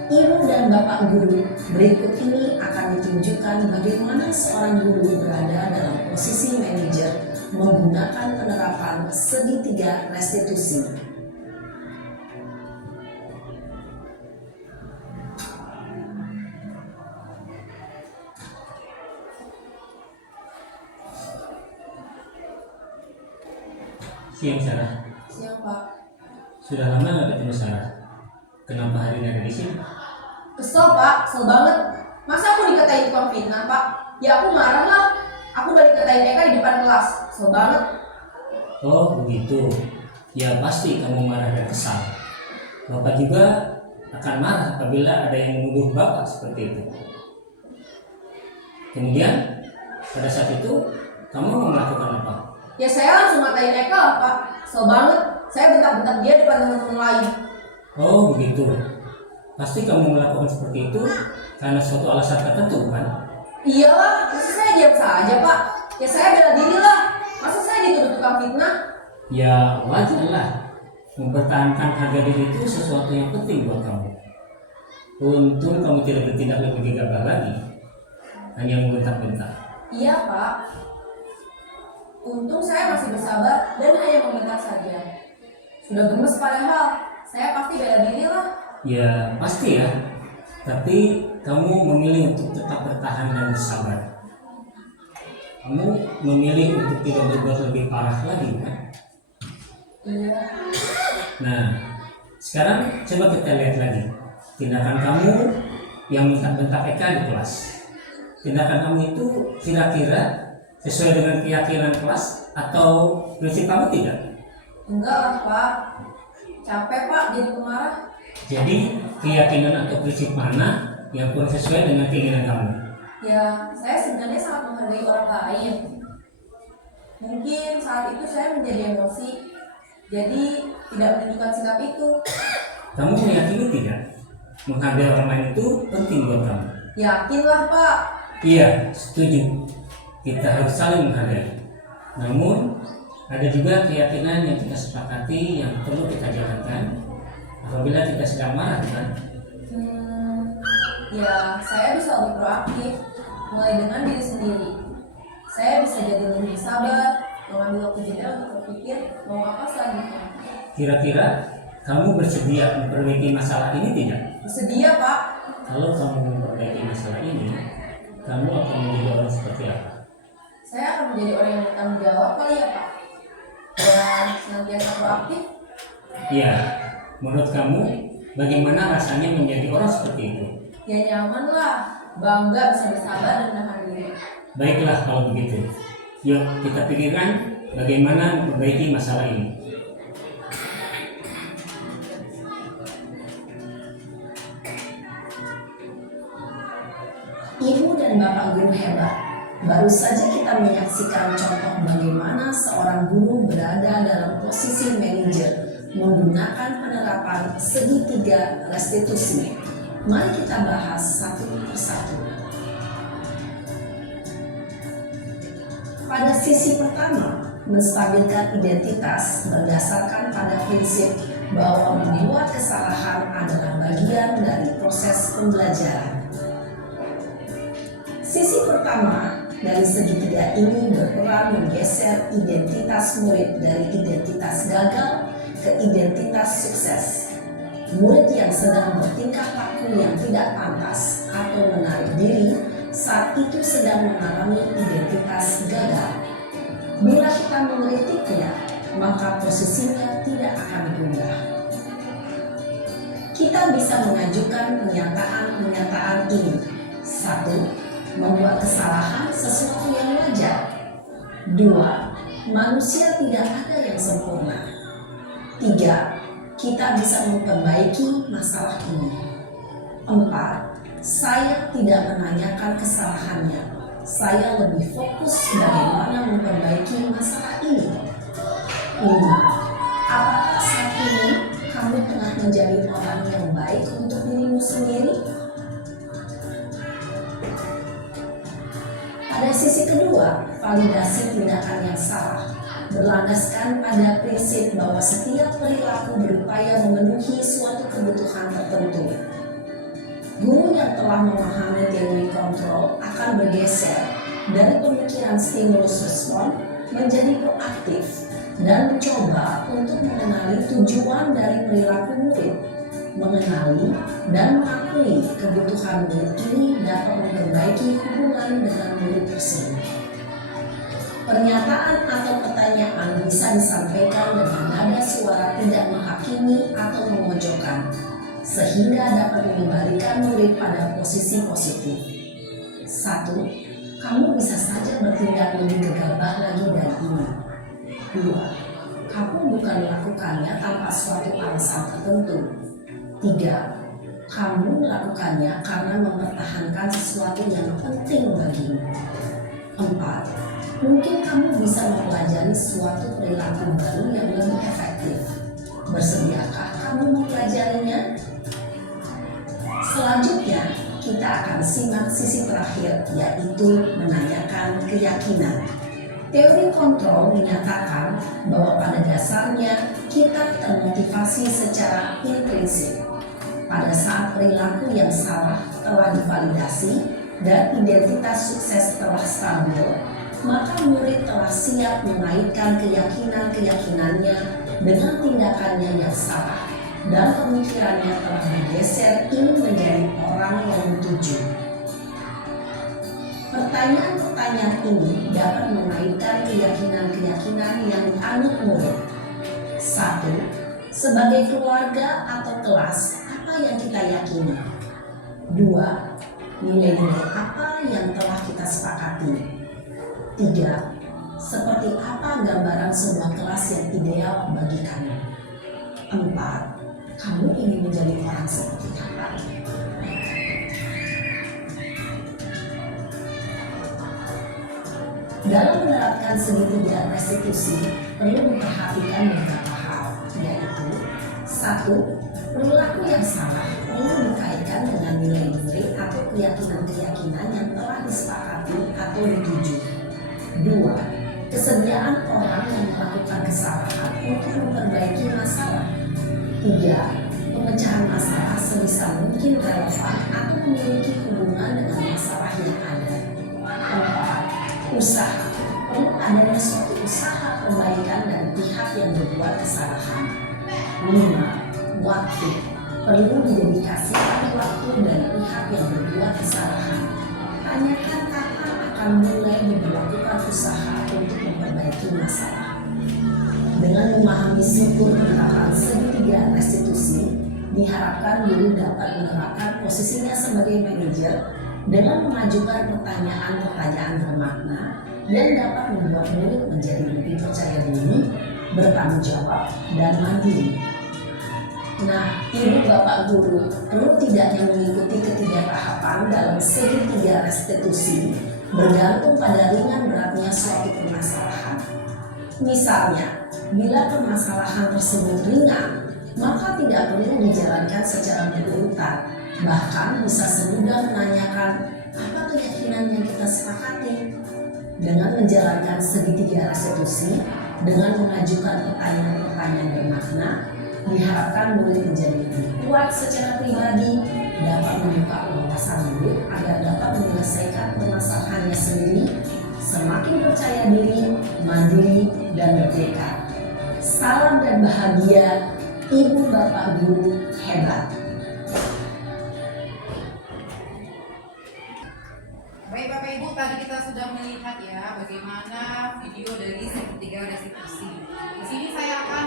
Ibu dan Bapak guru, berikut ini akan ditunjukkan bagaimana seorang guru berada dalam posisi manajer menggunakan penerapan segitiga restitusi. Siang Sarah. Siang Pak. Sudah lama nggak ketemu Sarah? Kenapa hari ini ada di sini? Kesel Pak, kesel banget. Masa aku dikatain tukang fitnah Pak? Ya aku marah lah. Aku udah dikatain Eka di depan kelas. Kesel banget. Oh begitu. Ya pasti kamu marah dan kesal. Bapak juga akan marah apabila ada yang menuduh Bapak seperti itu. Kemudian pada saat itu kamu mau melakukan apa? Ya saya langsung matain Eka lah Pak. Kesel banget. Saya bentak-bentak dia depan teman-teman lain. Oh begitu. Pasti kamu melakukan seperti itu karena suatu alasan tertentu kan? Iyalah, masa saya diam saja Pak. Ya saya bela diri lah. Masa saya dituduh tukang fitnah? Ya wajar lah. Mempertahankan harga diri itu sesuatu yang penting buat kamu. Untung kamu tidak bertindak lebih gegabah lagi, hanya membentak-bentak. Iya Pak. Untung saya masih bersabar dan hanya membentak saja. Sudah gemes padahal, saya pasti bela diri lah. Ya pasti ya. Tapi kamu memilih untuk tetap bertahan dan bersabar. Kamu memilih untuk tidak berbuat lebih parah lagi kan? Iya. Nah, sekarang coba kita lihat lagi tindakan kamu yang bentak-bentak Eka di kelas. Tindakan kamu itu kira-kira sesuai dengan keyakinan kelas atau prinsip kamu tidak? Enggak lah Pak. Capek Pak jadi pemarah. Jadi keyakinan atau prinsip mana yang kurang sesuai dengan keinginan kamu? Ya, saya sebenarnya sangat menghargai orang lain. Mungkin saat itu saya menjadi emosi, jadi tidak menunjukkan sikap itu. Kamu meyakini tidak? Menghargai orang lain itu penting buat kamu. Yakinlah Pak. Iya, setuju. Kita harus saling menghargai. Namun, ada juga keyakinan yang kita sepakati yang perlu kita jalankan apabila kita sedang marah, kan? Ya, saya bisa lebih proaktif, mulai dengan diri sendiri. Saya bisa jadi lebih sabar, mengambil waktu jeda untuk berpikir mau apa selanjutnya. Kira-kira kamu bersedia memperbaiki masalah ini tidak? Bersedia Pak. Kalau kamu memperbaiki masalah ini, kamu akan menjadi orang seperti apa? Saya akan menjadi orang yang bertanggung jawab kali ya Pak. Dan senantiasa proaktif. Iya, menurut kamu bagaimana rasanya menjadi orang seperti itu? Ya nyaman lah, bangga bisa bersabar dan menahan diri. Baiklah kalau begitu. Yuk kita pikirkan bagaimana memperbaiki masalah ini. Ibu dan Bapak guru hebat. Baru saja kita menyaksikan contoh bagaimana seorang guru berada dalam posisi manajer menggunakan penerapan segitiga restitusi. Mari kita bahas satu persatu. Pada sisi pertama, menstabilkan identitas berdasarkan pada prinsip bahwa membuat kesalahan adalah bagian dari proses pembelajaran. Sisi pertama dari segitiga ini berperan menggeser identitas murid dari identitas gagal ke identitas sukses. Murid yang sedang bertingkah laku yang tidak pantas atau menarik diri saat itu sedang mengalami identitas gagal. Bila kita mengkritiknya, maka posisinya tidak akan berubah. Kita bisa mengajukan pernyataan-pernyataan ini. 1. Membuat kesalahan sesuatu yang wajar. 2. Manusia tidak ada yang sempurna. 3. Kita bisa memperbaiki masalah ini. 4. Saya tidak menanyakan kesalahannya. Saya lebih fokus bagaimana memperbaiki masalah ini. 5. Apakah saat ini kamu tengah menjadi orang yang baik untuk dirimu sendiri? Pada sisi kedua, validasi tindakan yang salah berlandaskan pada prinsip bahwa setiap perilaku berupaya memenuhi suatu kebutuhan tertentu. Guru yang telah memahami teori kontrol akan bergeser dari pemikiran stimulus respon menjadi proaktif dan mencoba untuk mengenali tujuan dari perilaku murid. Mengenali dan mengakui kebutuhan murid ini dapat memperbaiki hubungan dengan murid tersebut. Pernyataan atau pertanyaan bisa disampaikan dengan nada suara tidak menghakimi atau memojokkan, sehingga dapat mengembalikan murid pada posisi positif. 1. Kamu bisa saja bertindak lebih gegabah lagi dari ini. 2. Kamu bukan melakukannya tanpa suatu alasan tertentu. 3. Kamu melakukannya karena mempertahankan sesuatu yang penting bagimu. 4. Mungkin kamu bisa mempelajari suatu perilaku baru yang lebih efektif. Bersediakah kamu mempelajarinya? Selanjutnya, kita akan simak sisi terakhir, yaitu menanyakan keyakinan. Teori kontrol menyatakan bahwa pada dasarnya kita termotivasi secara intrinsik. Pada saat perilaku yang salah telah divalidasi dan identitas sukses telah stabil, maka murid telah siap mengaitkan keyakinan-keyakinannya dengan tindakannya yang salah dan pemikirannya telah bergeser ingin menjadi orang yang dituju. Pertanyaan-pertanyaan ini dapat mengaitkan keyakinan-keyakinan yang dianut murid. 1. Sebagai keluarga atau kelas, apa yang kita yakini? 2. Nilai-nilai apa yang telah kita sepakati? 3. Seperti apa gambaran sebuah kelas yang ideal bagi kamu? 4. Kamu ingin menjadi orang seperti apa? Dalam menerapkan segitiga restitusi, perlu memperhatikan beberapa hal, yaitu 1. Perilaku yang salah perlu dikaitkan dengan nilai-nilai atau keyakinan-keyakinan yang telah disepakati atau dituju. 2. Kesediaan orang yang melakukan kesalahan untuk memperbaiki masalah. 3. Pemecahan masalah sebisa mungkin relevan atau memiliki hubungan dengan masalah yang ada. 4. Usaha. Perlu adanya suatu usaha perbaikan dari pihak yang berbuat kesalahan. 5. Waktu. Perlu didedikasikan waktu dari pihak yang berbuat kesalahan. Tanyakan kapan akan mulai diberlakukan usaha untuk memperbaiki masalah. Dengan memahami struktur penerapan segitiga restitusi, diharapkan guru dapat menerapkan posisinya sebagai manajer dengan mengajukan pertanyaan-pertanyaan bermakna dan dapat membuat murid menjadi lebih percaya diri, bertanggung jawab, dan mandiri. Nah, ibu bapak guru perlu tidaknya mengikuti ketiga tahapan dalam segitiga restitusi bergantung pada ringan beratnya suatu permasalahan. Misalnya, bila permasalahan tersebut ringan, maka tidak perlu dijalankan secara berurutan. Bahkan bisa semudah menanyakan apa keyakinan yang kita sepakati. Dengan menjalankan segitiga restitusi, dengan mengajukan pertanyaan-pertanyaan bermakna, diharapkan murid menjadi lebih kuat secara pribadi, dapat membuka wawasan murid agar dapat menyelesaikan permasalahannya sendiri, semakin percaya diri, mandiri, dan merdeka. Salam dan bahagia, ibu bapak guru hebat. Baik Bapak Ibu, tadi kita sudah melihat ya bagaimana video dari segitiga restitusi. Di sini saya akan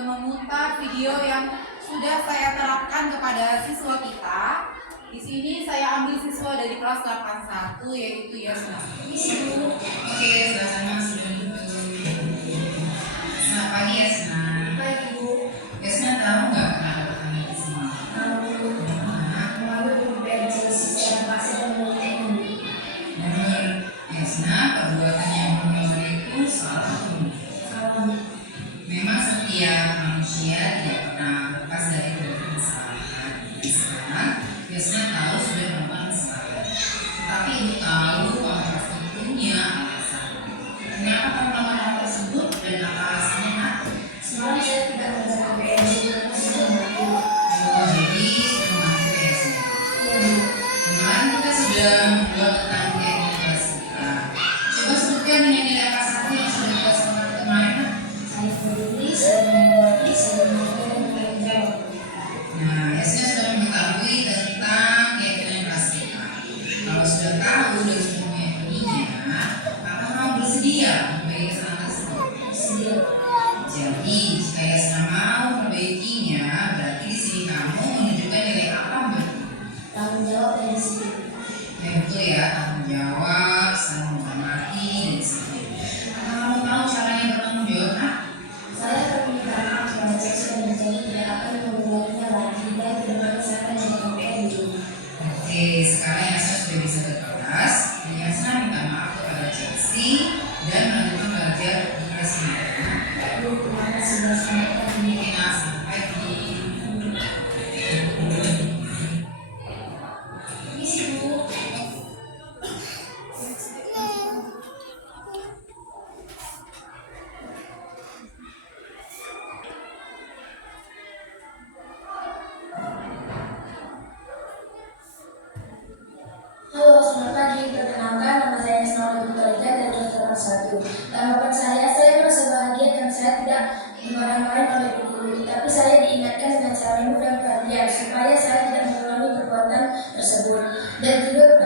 memutar video yang sudah saya terapkan kepada siswa kita. Di sini saya ambil siswa dari kelas 81 yaitu Yasna. Oke, sama sudah duduk. Selamat pagi Yasna. Baik Ibu. Yasna tahu nggak kenapa kami di sini? Melalui PNCC secara pasif dan multi-teknologi. Yasna, perbuatan yang benar itu salah. Memang setiap manusia tidak pernah lepas dari berbagai kesalahan. Sekarang, Yasna tahu sudah melakukan kesalahan. Tapi ibu tahu bahwa pasti punya alasan. Kenapa kamu melakukan hal tersebut dan apa alasannya, Nak? Semalam saya tidak mengerjakan PNCC dan sudah mati. Oh, jadi sudah mati Yasna. Kemarin kita sudah membuat tentang teknik kelas kita. Coba sebutkan nilai-nilai apa saja yang sudah kita sebutkan kemarin, Nak? Saya peduli, saya mengerti, saya mengerti dan bertanggung jawab. Nah, Yasna sudah mengetahui tentang keyakinan kelas kita. Kalau sudah tahu dan sudah meyakininya, apakah kamu bersedia memperbaiki kesalahan tersebut? Sedia. Jadi, jika Yasna mau memperbaikinya, berarti di sini kamu menunjukkan nilai apa, Mbak? Tanggung jawab dan disiplin. Ya betul ya, tanggung jawab, saling menghormati, dan sebagainya. Apakah kamu tahu caranya bertanggung jawab, Nak? Saya akan meminta maaf kepada Cek dan berjanji tidak akan mengulanginya lagi dan kedepannya saya akan menjaga PN di rumah. Oke, sekarang Yasna sudah bisa ke kelas. Dan Yasna minta maaf kepada Chelsea dan melanjutkan belajar di kelas ini. Bu, terima kasih sudah sampaikan ini. Oke, nah, sampai di Misi Bu.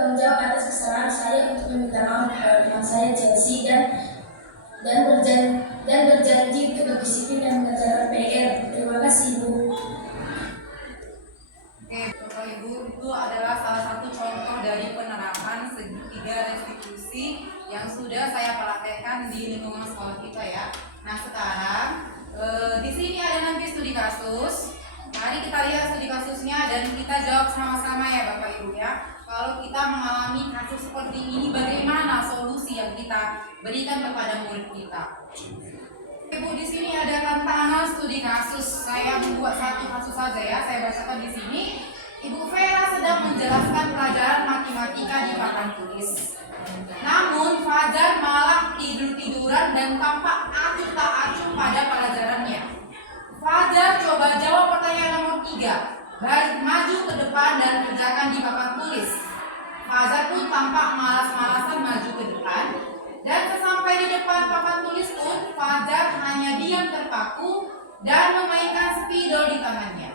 bertanggung jawab atas kesalahan saya untuk meminta maaf kepada teman saya Chelsea dan berjanji untuk berdisiplin dan mengerjakan PR. Terima kasih, Bu. Oke, Bapak Ibu, itu adalah salah satu contoh dari penerapan segitiga restitusi yang sudah saya praktekkan di lingkungan sekolah kita ya. Nah sekarang di sini ada nanti studi kasus. Mari kita lihat studi kasusnya dan kita jawab sama-sama ya Bapak Ibu ya. Kalau kita mengalami kasus seperti ini, bagaimana solusi yang kita berikan kepada murid kita? Ibu, di sini ada tantangan studi kasus. Saya membuat satu kasus saja ya. Saya bacakan di sini. Ibu Vera sedang menjelaskan pelajaran matematika di papan tulis. Namun Fajar malah tidur-tiduran dan tampak acuh tak acuh pada pelajarannya. Fajar coba jawab pertanyaan nomor 3. Maju ke depan dan kerjakan di papan tulis. Fajar pun tampak malas-malasan maju ke depan. Dan sesampai di depan papan tulis pun Fajar hanya diam terpaku dan memainkan spidol di tangannya.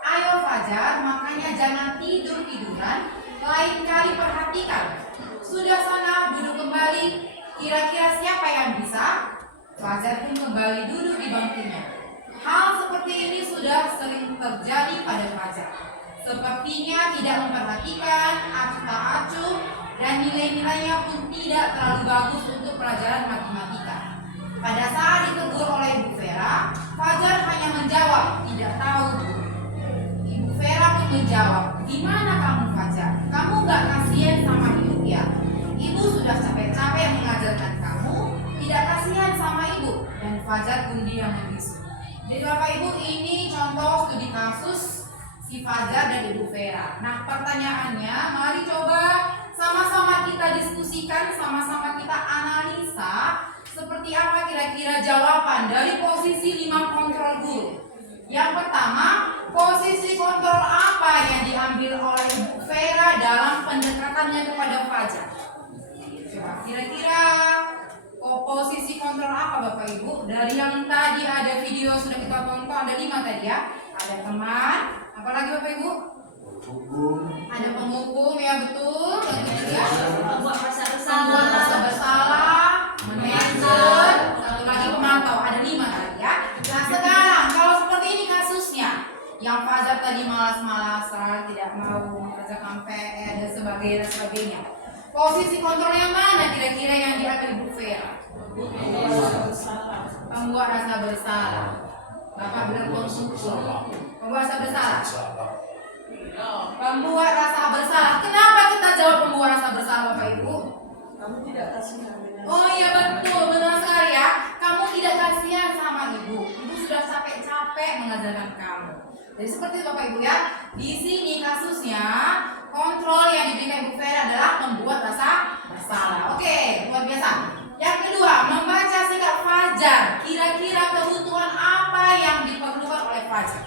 Ayo Fajar, makanya jangan tidur-tiduran, lain kali perhatikan. Sudah sana, duduk kembali. Kira-kira siapa yang bisa? Fajar pun kembali duduk di bangkunya. Hal seperti ini sudah sering terjadi pada Fajar. Sepertinya tidak memperhatikan, acuh tak acuh, dan nilai-nilainya pun tidak terlalu bagus untuk pelajaran matematika. Pada saat ditegur oleh Ibu Vera, Fajar hanya menjawab, tidak tahu Bu. Ibu Vera pun menjawab, gimana kamu Fajar? Kamu gak kasihan sama ibu ya? Ibu sudah capek-capek mengajarkan kamu, tidak kasihan sama ibu. Dan Fajar pun diam membisu. Jadi Bapak Ibu, ini contoh studi kasus si Fajar dan Ibu Vera. Nah pertanyaannya, mari coba sama-sama kita diskusikan, sama-sama kita analisa seperti apa kira-kira jawaban dari posisi 5 kontrol guru. Yang pertama, posisi kontrol apa yang diambil oleh Ibu Vera dalam pendekatannya kepada Fajar? Coba kira-kira posisi kontrol apa Bapak Ibu? Dari yang tadi ada video sudah kita tonton, ada 5 tadi ya. Ada teman, apalagi Bapak Ibu? Ada penghukum ya, betul. Yang ketiga, Membuat rasa membuat rasa bersalah, manajer, satu lagi pemantau. Ada 5 tadi ya. Nah sekarang kalau seperti ini kasusnya, yang Fajar tadi malas-malasan, tidak mau mengerjakan PR dan sebagainya. Posisi kontrol yang mana kira-kira yang diambil Ibu Vera? Membuat rasa bersalah. Bapak bilang konsumsi. Membuat rasa bersalah. Membuat rasa bersalah. Kenapa kita jawab membuat rasa bersalah Bapak Ibu? Kamu tidak kasihan dengan Oh iya betul, benar sekali ya. Kamu tidak kasihan sama ibu. Ibu sudah capek-capek mengajarkan kamu. Jadi seperti itu Bapak Ibu ya. Di sini kasusnya kontrol yang diberikan Ibu Vera adalah membuat rasa bersalah. Oke, luar biasa. Yang kedua, membaca sikap Fajar. Kira-kira kebutuhan apa yang diperlukan oleh Fajar?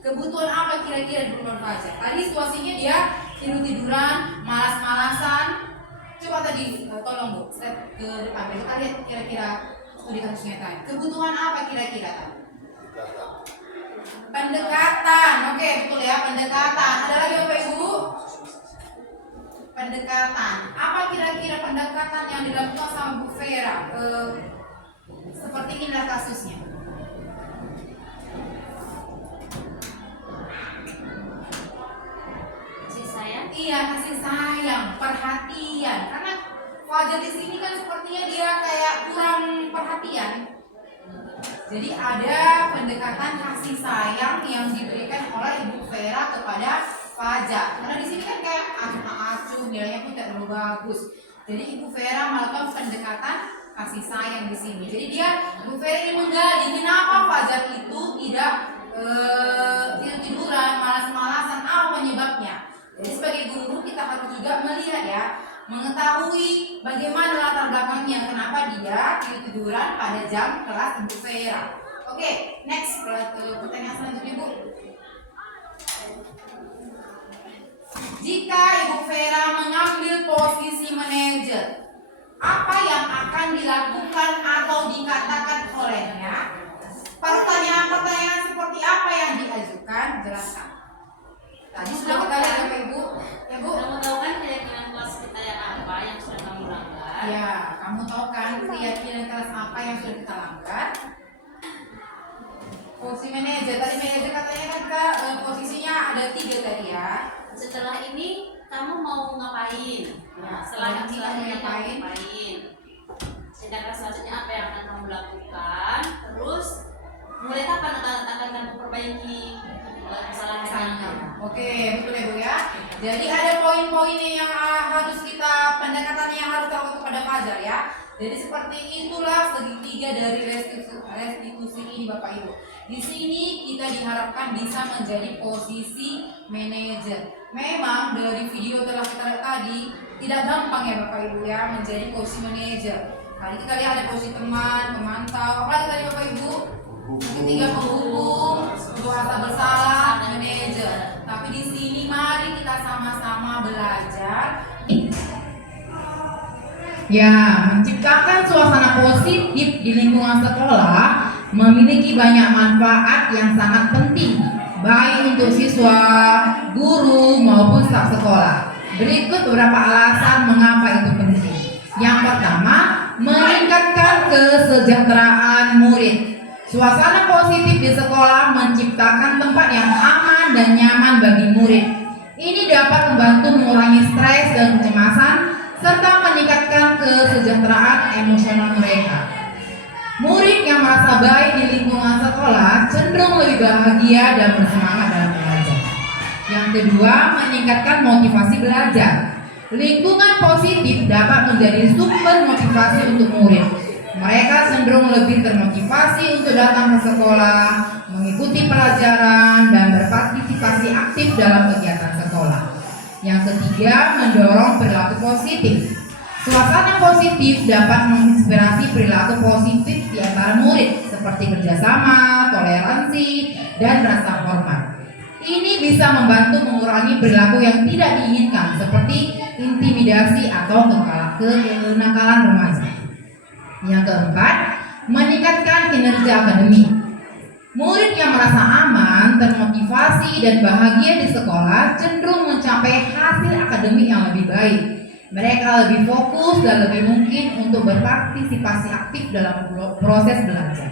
Kebutuhan apa kira-kira diperlukan Fajar? Tadi situasinya dia tidur-tiduran, malas-malasan. Coba tadi, tolong Bu, step ke depan. Kita lihat kira-kira studi kasusnya tadi. Kebutuhan apa kira-kira tadi? Pendekatan. Oke, betul ya, pendekatan. Ada lagi Bapak Ibu? Pendekatan. Apa kira-kira pendekatan yang dilakukan sama Bu Vera? Seperti inilah kasusnya. kasih sayang. Iya, kasih sayang, perhatian. Karena Fajar di sini kan sepertinya dia kayak kurang perhatian. Jadi ada pendekatan kasih sayang yang diberikan oleh Ibu Vera kepada Fajar. Karena di sini kan kayak acuh-acuh, nilainya pun tidak terlalu bagus. Jadi Ibu Vera melakukan pendekatan kasih sayang di sini. Jadi Ibu Vera ini menggali kenapa Fajar itu tidak tidur-tiduran, malas-malasan, apa penyebabnya. Jadi sebagai guru kita harus juga melihat ya, mengetahui bagaimana latar belakangnya, kenapa dia tidur-tiduran pada jam kelas Ibu Vera. Oke, next pertanyaan selanjutnya Bu. Jika Ibu Vera mengambil posisi manajer, apa yang akan dilakukan atau dikatakan olehnya? Pertanyaan-pertanyaan seperti apa yang diajukan? Jelaskan. Tadi sudah kita lihat Bapak Ibu. Ya Bu. Kamu tahu kan kira-kira Ya, kamu tahu kan keyakinan keras apa yang sudah kita langgar? Posisi manajer, tadi manajer katanya kan Kak, posisinya ada 3 tadi ya. Setelah ini kamu mau ngapain? Ya, Setelah nanti kamu kamu ngapain? ngapain? Sedangkan selanjutnya apa yang akan kamu lakukan? Terus mulai kapan akan kamu perbaiki kesalahan yang Oke, betul ya Bu ya. Jadi ada poin-poinnya yang harus kita pendekatannya yang harus kita lakukan kepada Fajar ya. Jadi seperti itulah segitiga dari restitusi ini Bapak Ibu. Di sini kita diharapkan bisa menjadi posisi manajer. Memang dari video telah kita lihat tadi tidak gampang ya Bapak Ibu ya menjadi posisi manajer. Tadi kita lihat ada posisi teman, pemantau, apa tadi Bapak Ibu? Ketiga penghukum, merasa bersalah, manajer. Tapi di sini mari kita sama-sama belajar. Ya, menciptakan suasana positif di lingkungan sekolah memiliki banyak manfaat yang sangat penting, baik untuk siswa, guru, maupun staf sekolah. Berikut beberapa alasan mengapa itu penting. Yang pertama, meningkatkan kesejahteraan murid. Suasana positif di sekolah menciptakan tempat yang aman dan nyaman bagi murid. Ini dapat membantu mengurangi stres dan kecemasan, serta meningkatkan kesejahteraan emosional mereka. Murid yang merasa baik di lingkungan sekolah cenderung lebih bahagia dan bersemangat dalam belajar. Yang kedua, meningkatkan motivasi belajar. Lingkungan positif dapat menjadi sumber motivasi untuk murid. Mereka cenderung lebih termotivasi untuk datang ke sekolah, mengikuti pelajaran, dan berpartisipasi aktif dalam kegiatan sekolah. Yang ketiga, mendorong perilaku positif. Suasana positif dapat menginspirasi perilaku positif di antara murid, seperti kerjasama, toleransi, dan rasa hormat. Ini bisa membantu mengurangi perilaku yang tidak diinginkan, seperti intimidasi atau kenakalan remaja. Yang keempat, meningkatkan kinerja akademik. Murid yang merasa aman, termotivasi, dan bahagia di sekolah cenderung mencapai hasil akademik yang lebih baik. Mereka lebih fokus dan lebih mungkin untuk berpartisipasi aktif dalam proses belajar.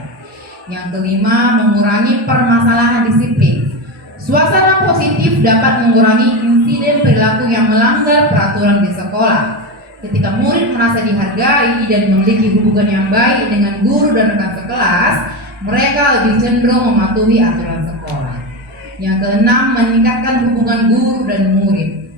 Yang kelima, mengurangi permasalahan disiplin. Suasana positif dapat mengurangi insiden perilaku yang melanggar peraturan di sekolah. Ketika murid merasa dihargai dan memiliki hubungan yang baik dengan guru dan rekan sekelas, mereka lebih cenderung mematuhi aturan sekolah. Yang keenam, meningkatkan hubungan guru dan murid.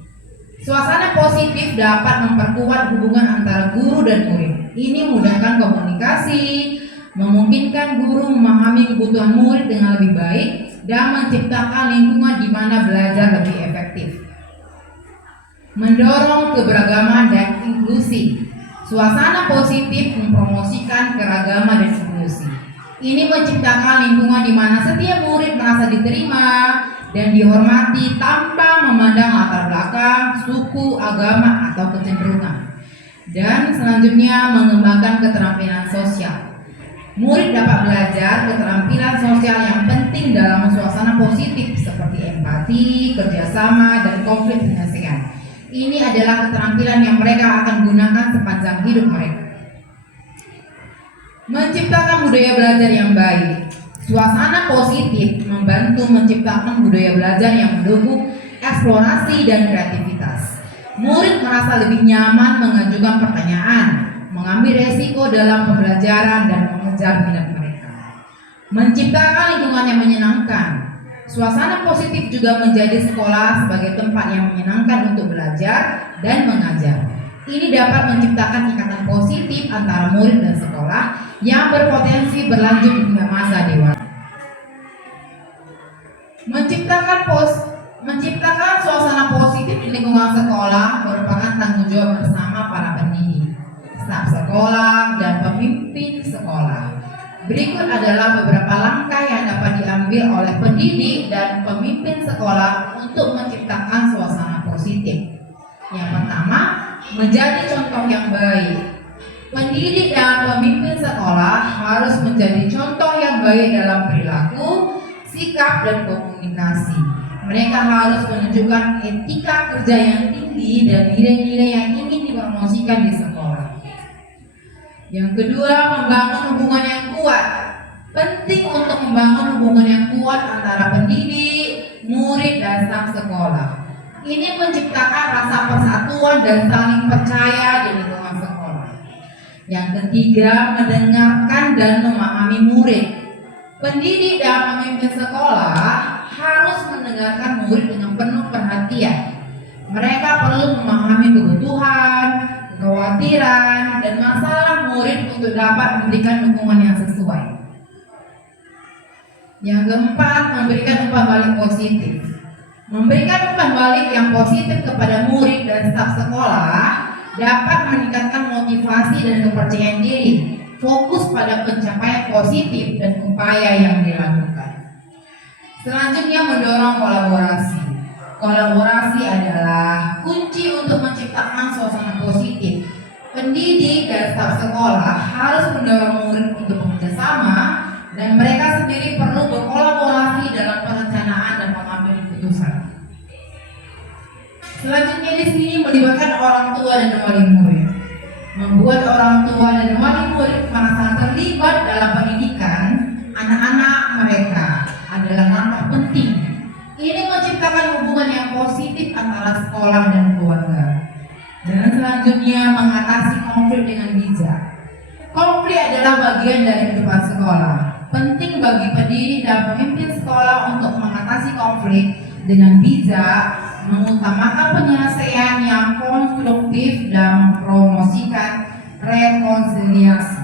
Suasana positif dapat memperkuat hubungan antara guru dan murid. Ini memudahkan komunikasi, memungkinkan guru memahami kebutuhan murid dengan lebih baik, dan menciptakan lingkungan di mana belajar lebih efektif. Mendorong keberagaman dan inklusi. Suasana positif mempromosikan keragaman dan inklusi. Ini menciptakan lingkungan di mana setiap murid merasa diterima dan dihormati tanpa memandang latar belakang, suku, agama, atau kecenderungan. Dan selanjutnya, mengembangkan keterampilan sosial. Murid dapat belajar keterampilan sosial yang penting dalam suasana positif seperti empati, kerjasama, dan konflik penyelesaian. Ini adalah keterampilan yang mereka akan gunakan sepanjang hidup mereka. Menciptakan budaya belajar yang baik. Suasana positif membantu menciptakan budaya belajar yang mendukung eksplorasi dan kreativitas. Murid merasa lebih nyaman mengajukan pertanyaan, mengambil resiko dalam pembelajaran, dan mengejar minat mereka. Menciptakan lingkungan yang menyenangkan. Suasana positif juga menjadi sekolah sebagai tempat yang menyenangkan untuk belajar dan mengajar. Ini dapat menciptakan ikatan positif antara murid dan sekolah yang berpotensi berlanjut hingga masa dewasa. Menciptakan suasana positif di lingkungan sekolah merupakan tanggung jawab bersama para pendidik, staf sekolah, dan pemimpin sekolah. Berikut adalah beberapa langkah yang dapat diambil oleh pendidik dan pemimpin sekolah untuk menciptakan suasana positif. Yang pertama, menjadi contoh yang baik. Pendidik dan pemimpin sekolah harus menjadi contoh yang baik dalam perilaku, sikap, dan komunikasi. Mereka harus menunjukkan etika kerja yang tinggi dan nilai-nilai yang ingin dipromosikan di sekolah. Yang kedua, membangun hubungan yang kuat. Penting untuk membangun hubungan yang kuat antara pendidik, murid, dan staf sekolah. Ini menciptakan rasa persatuan dan saling percaya di lingkungan sekolah. Yang ketiga, mendengarkan dan memahami murid. Pendidik dan pemimpin sekolah harus mendengarkan murid dengan penuh perhatian. Mereka perlu memahami kebutuhan, kekhawatiran, dan masalah murid untuk dapat memberikan dukungan yang sesuai. Yang keempat, memberikan umpan balik positif. Memberikan umpan balik yang positif kepada murid dan staf sekolah dapat meningkatkan motivasi dan kepercayaan diri, fokus pada pencapaian positif dan upaya yang dilakukan. Selanjutnya, mendorong kolaborasi. Kolaborasi adalah kunci untuk menciptakan suasana positif. Pendidik dan staf sekolah harus mendorong murid untuk bekerjasama, dan mereka sendiri perlu berkolaborasi dalam perencanaan dan mengambil keputusan. Selanjutnya di sini melibatkan orang tua dan wali murid. Membuat orang tua dan wali murid merasa terlibat dalam pendidikan anak-anak mereka adalah langkah penting. Ini menciptakan hubungan yang positif antara sekolah dan keluarga. Dan selanjutnya, mengatasi konflik dengan bijak. Konflik adalah bagian dari kehidupan sekolah. Penting bagi pendidik dan pemimpin sekolah untuk mengatasi konflik dengan bijak, mengutamakan penyelesaian yang konstruktif dan mempromosikan rekonsiliasi.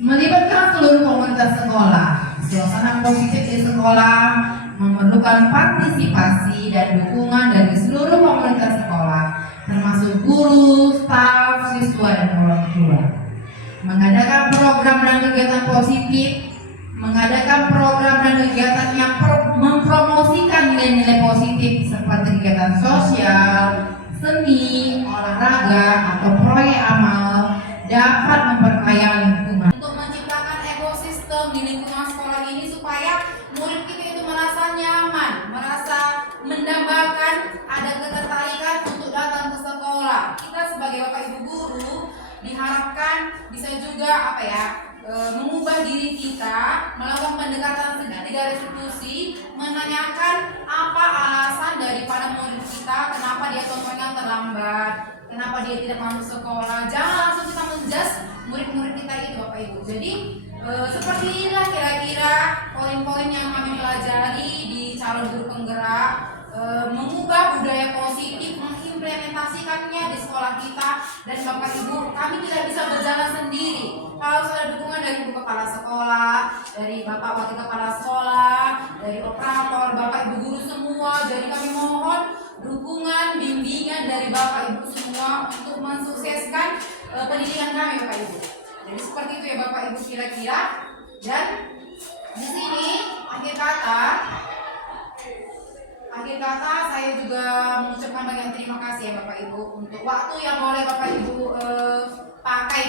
Melibatkan seluruh komunitas sekolah. Suasana positif di sekolah memerlukan partisipasi dan dukungan dari seluruh komunitas sekolah, termasuk guru, staf, siswa, dan orang tua. Mengadakan program dan kegiatan positif, mengadakan program dan kegiatan yang mempromosikan nilai-nilai positif seperti kegiatan sosial, seni, olahraga, atau proyek amal dapat memperkaya lingkungan. Untuk menciptakan ekosistem di lingkungan sekolah ini supaya murid kita itu merasa nyaman, merasa mendambakan, ada ketertarikan untuk datang ke sekolah. Kita sebagai Bapak Ibu guru diharapkan bisa juga mengubah diri kita, melakukan pendekatan segitiga restitusi, menanyakan apa alasan daripada murid kita, kenapa dia contohnya terlambat, kenapa dia tidak masuk sekolah. Jangan langsung kita menjudge murid-murid kita itu, Bapak Ibu. Jadi seperti inilah kira-kira poin-poin yang kami pelajari di calon guru penggerak, mengubah budaya positif, mengimplementasikannya di sekolah kita. Dan Bapak Ibu, kami tidak bisa berjalan sendiri, harus ada dukungan dari Ibu Kepala Sekolah, dari Bapak Wakil Kepala Sekolah, dari operator, Bapak Ibu guru semua. Jadi kami mohon dukungan, bimbingan dari Bapak Ibu semua untuk mensukseskan pendidikan kami, Bapak Ibu. Jadi seperti itu ya Bapak Ibu kira-kira. Dan di sini akhir kata saya juga mengucapkan banyak terima kasih ya Bapak Ibu untuk waktu yang boleh Bapak Ibu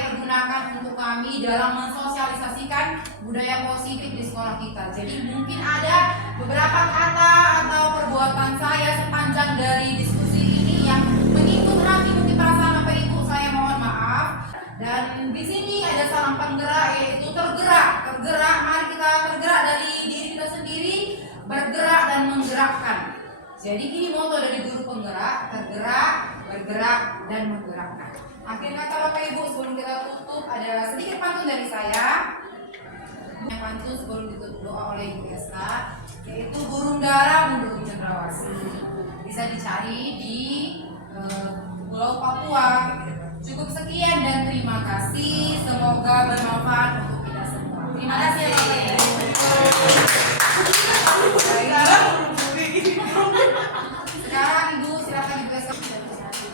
pergunakan untuk kami dalam mensosialisasikan budaya positif di sekolah kita. Jadi mungkin ada beberapa kata atau perbuatan saya sepanjang dari diskusi ini yang menyinggung hati mungkin perasaan Bapak Ibu, saya mohon maaf. Dan di sini ada salam penggerak, yaitu tergerak. Mari kita tergerak dari diri kita sendiri, bergerak dan menggerakkan. Jadi ini moto dari guru penggerak, tergerak, bergerak, dan menggerakkan. Akhir kata Bapak Ibu, sebelum kita tutup ada sedikit pantun dari saya. Pantun sebelum ditutup doa oleh Ibu Esta, yaitu burung dara mendukung cendrawasih. Bisa dicari di Pulau Papua. Cukup sekian dan terima kasih. Semoga bermanfaat untuk kita semua. Terima kasih ya Bapak Ibu. Sekarang Ibu silakan Ibu Esta. Terima kasih.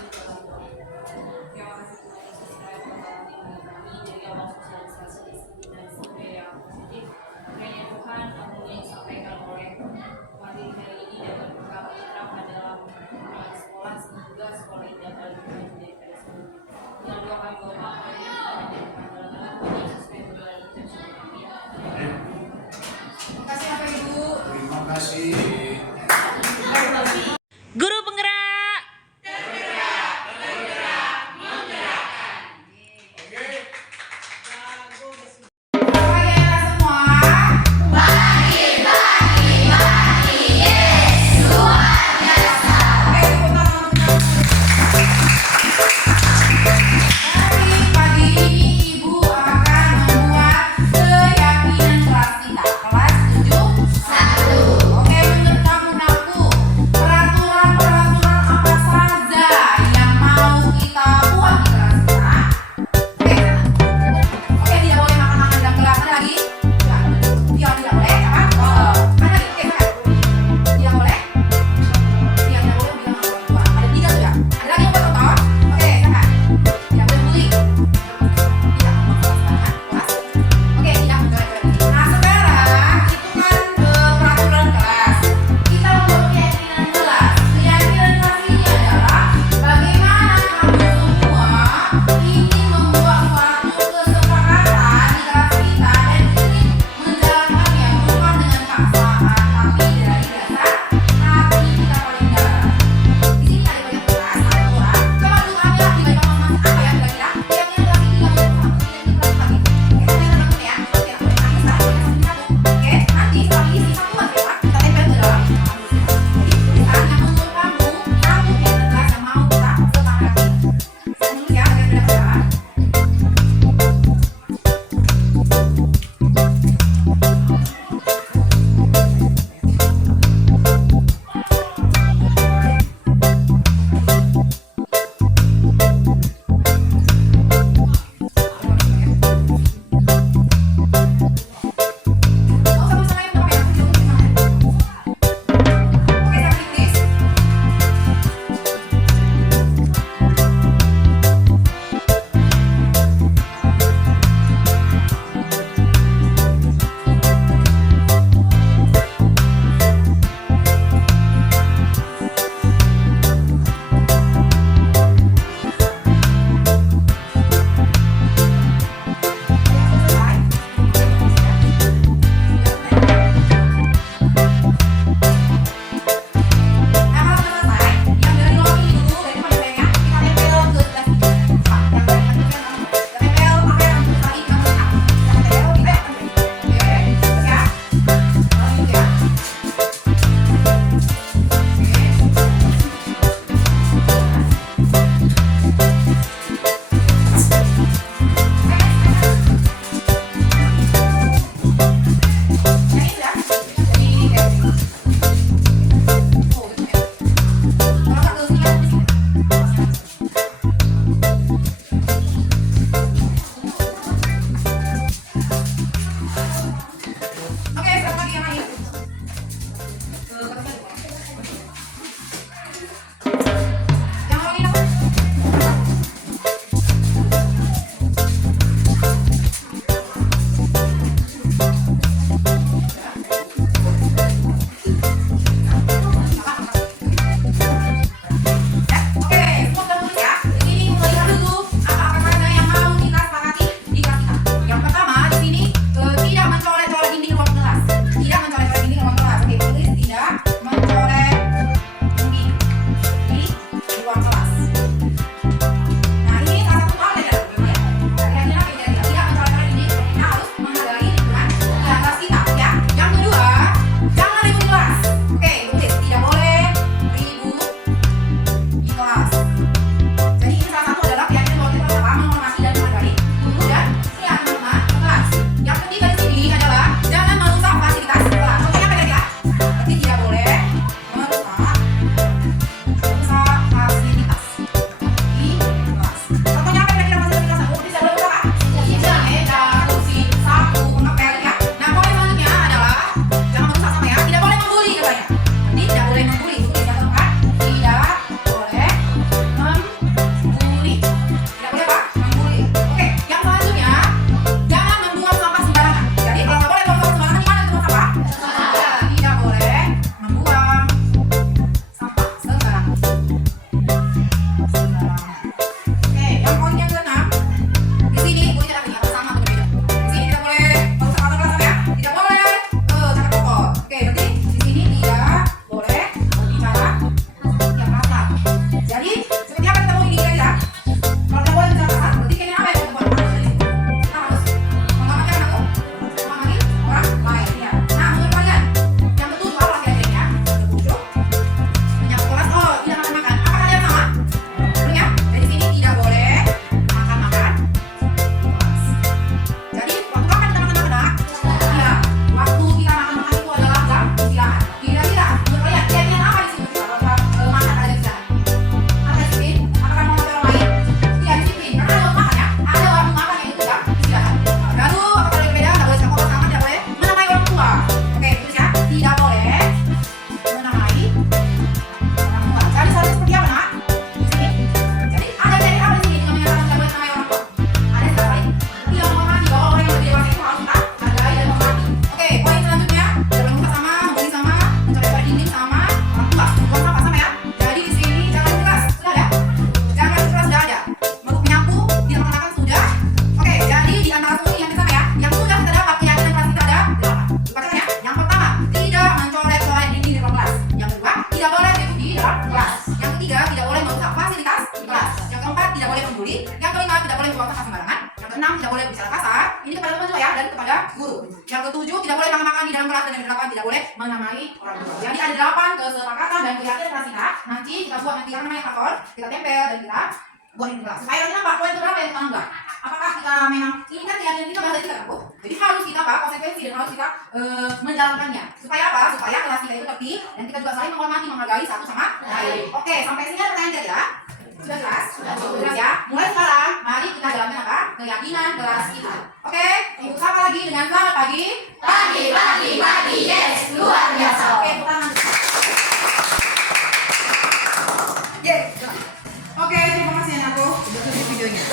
guru. Yang ketujuh, tidak boleh makan-makan di dalam kelas. Dan yang kedelapan, tidak boleh menamai orang tua. Jadi ada 8 kesepakatan dan keyakinan kelas kita. Nanti kita buat nanti yang namanya karton, kita tempel dan kita buat di kelas. Supaya nanti nampak poin keberapa yang kita enggak. Apakah kita memang ini kan keyakinan kita bahasa kita kan, Bu? Jadi harus kita konsekuensi dan harus kita menjalankannya. Supaya apa? Supaya kelas kita itu tertib dan kita juga saling menghormati, menghargai satu sama lain. Oke, sampai sini ada pertanyaan ya? Sudah jelas? Sudah jelas ya? Mulai sekarang, mari kita jalankan apa? Keyakinan kelas kita. Oke, ibu sapa lagi dengan selamat pagi. Pagi, yes, luar biasa. Oke, tangan. Oke, terima kasih anakku. Sudah selesai videonya.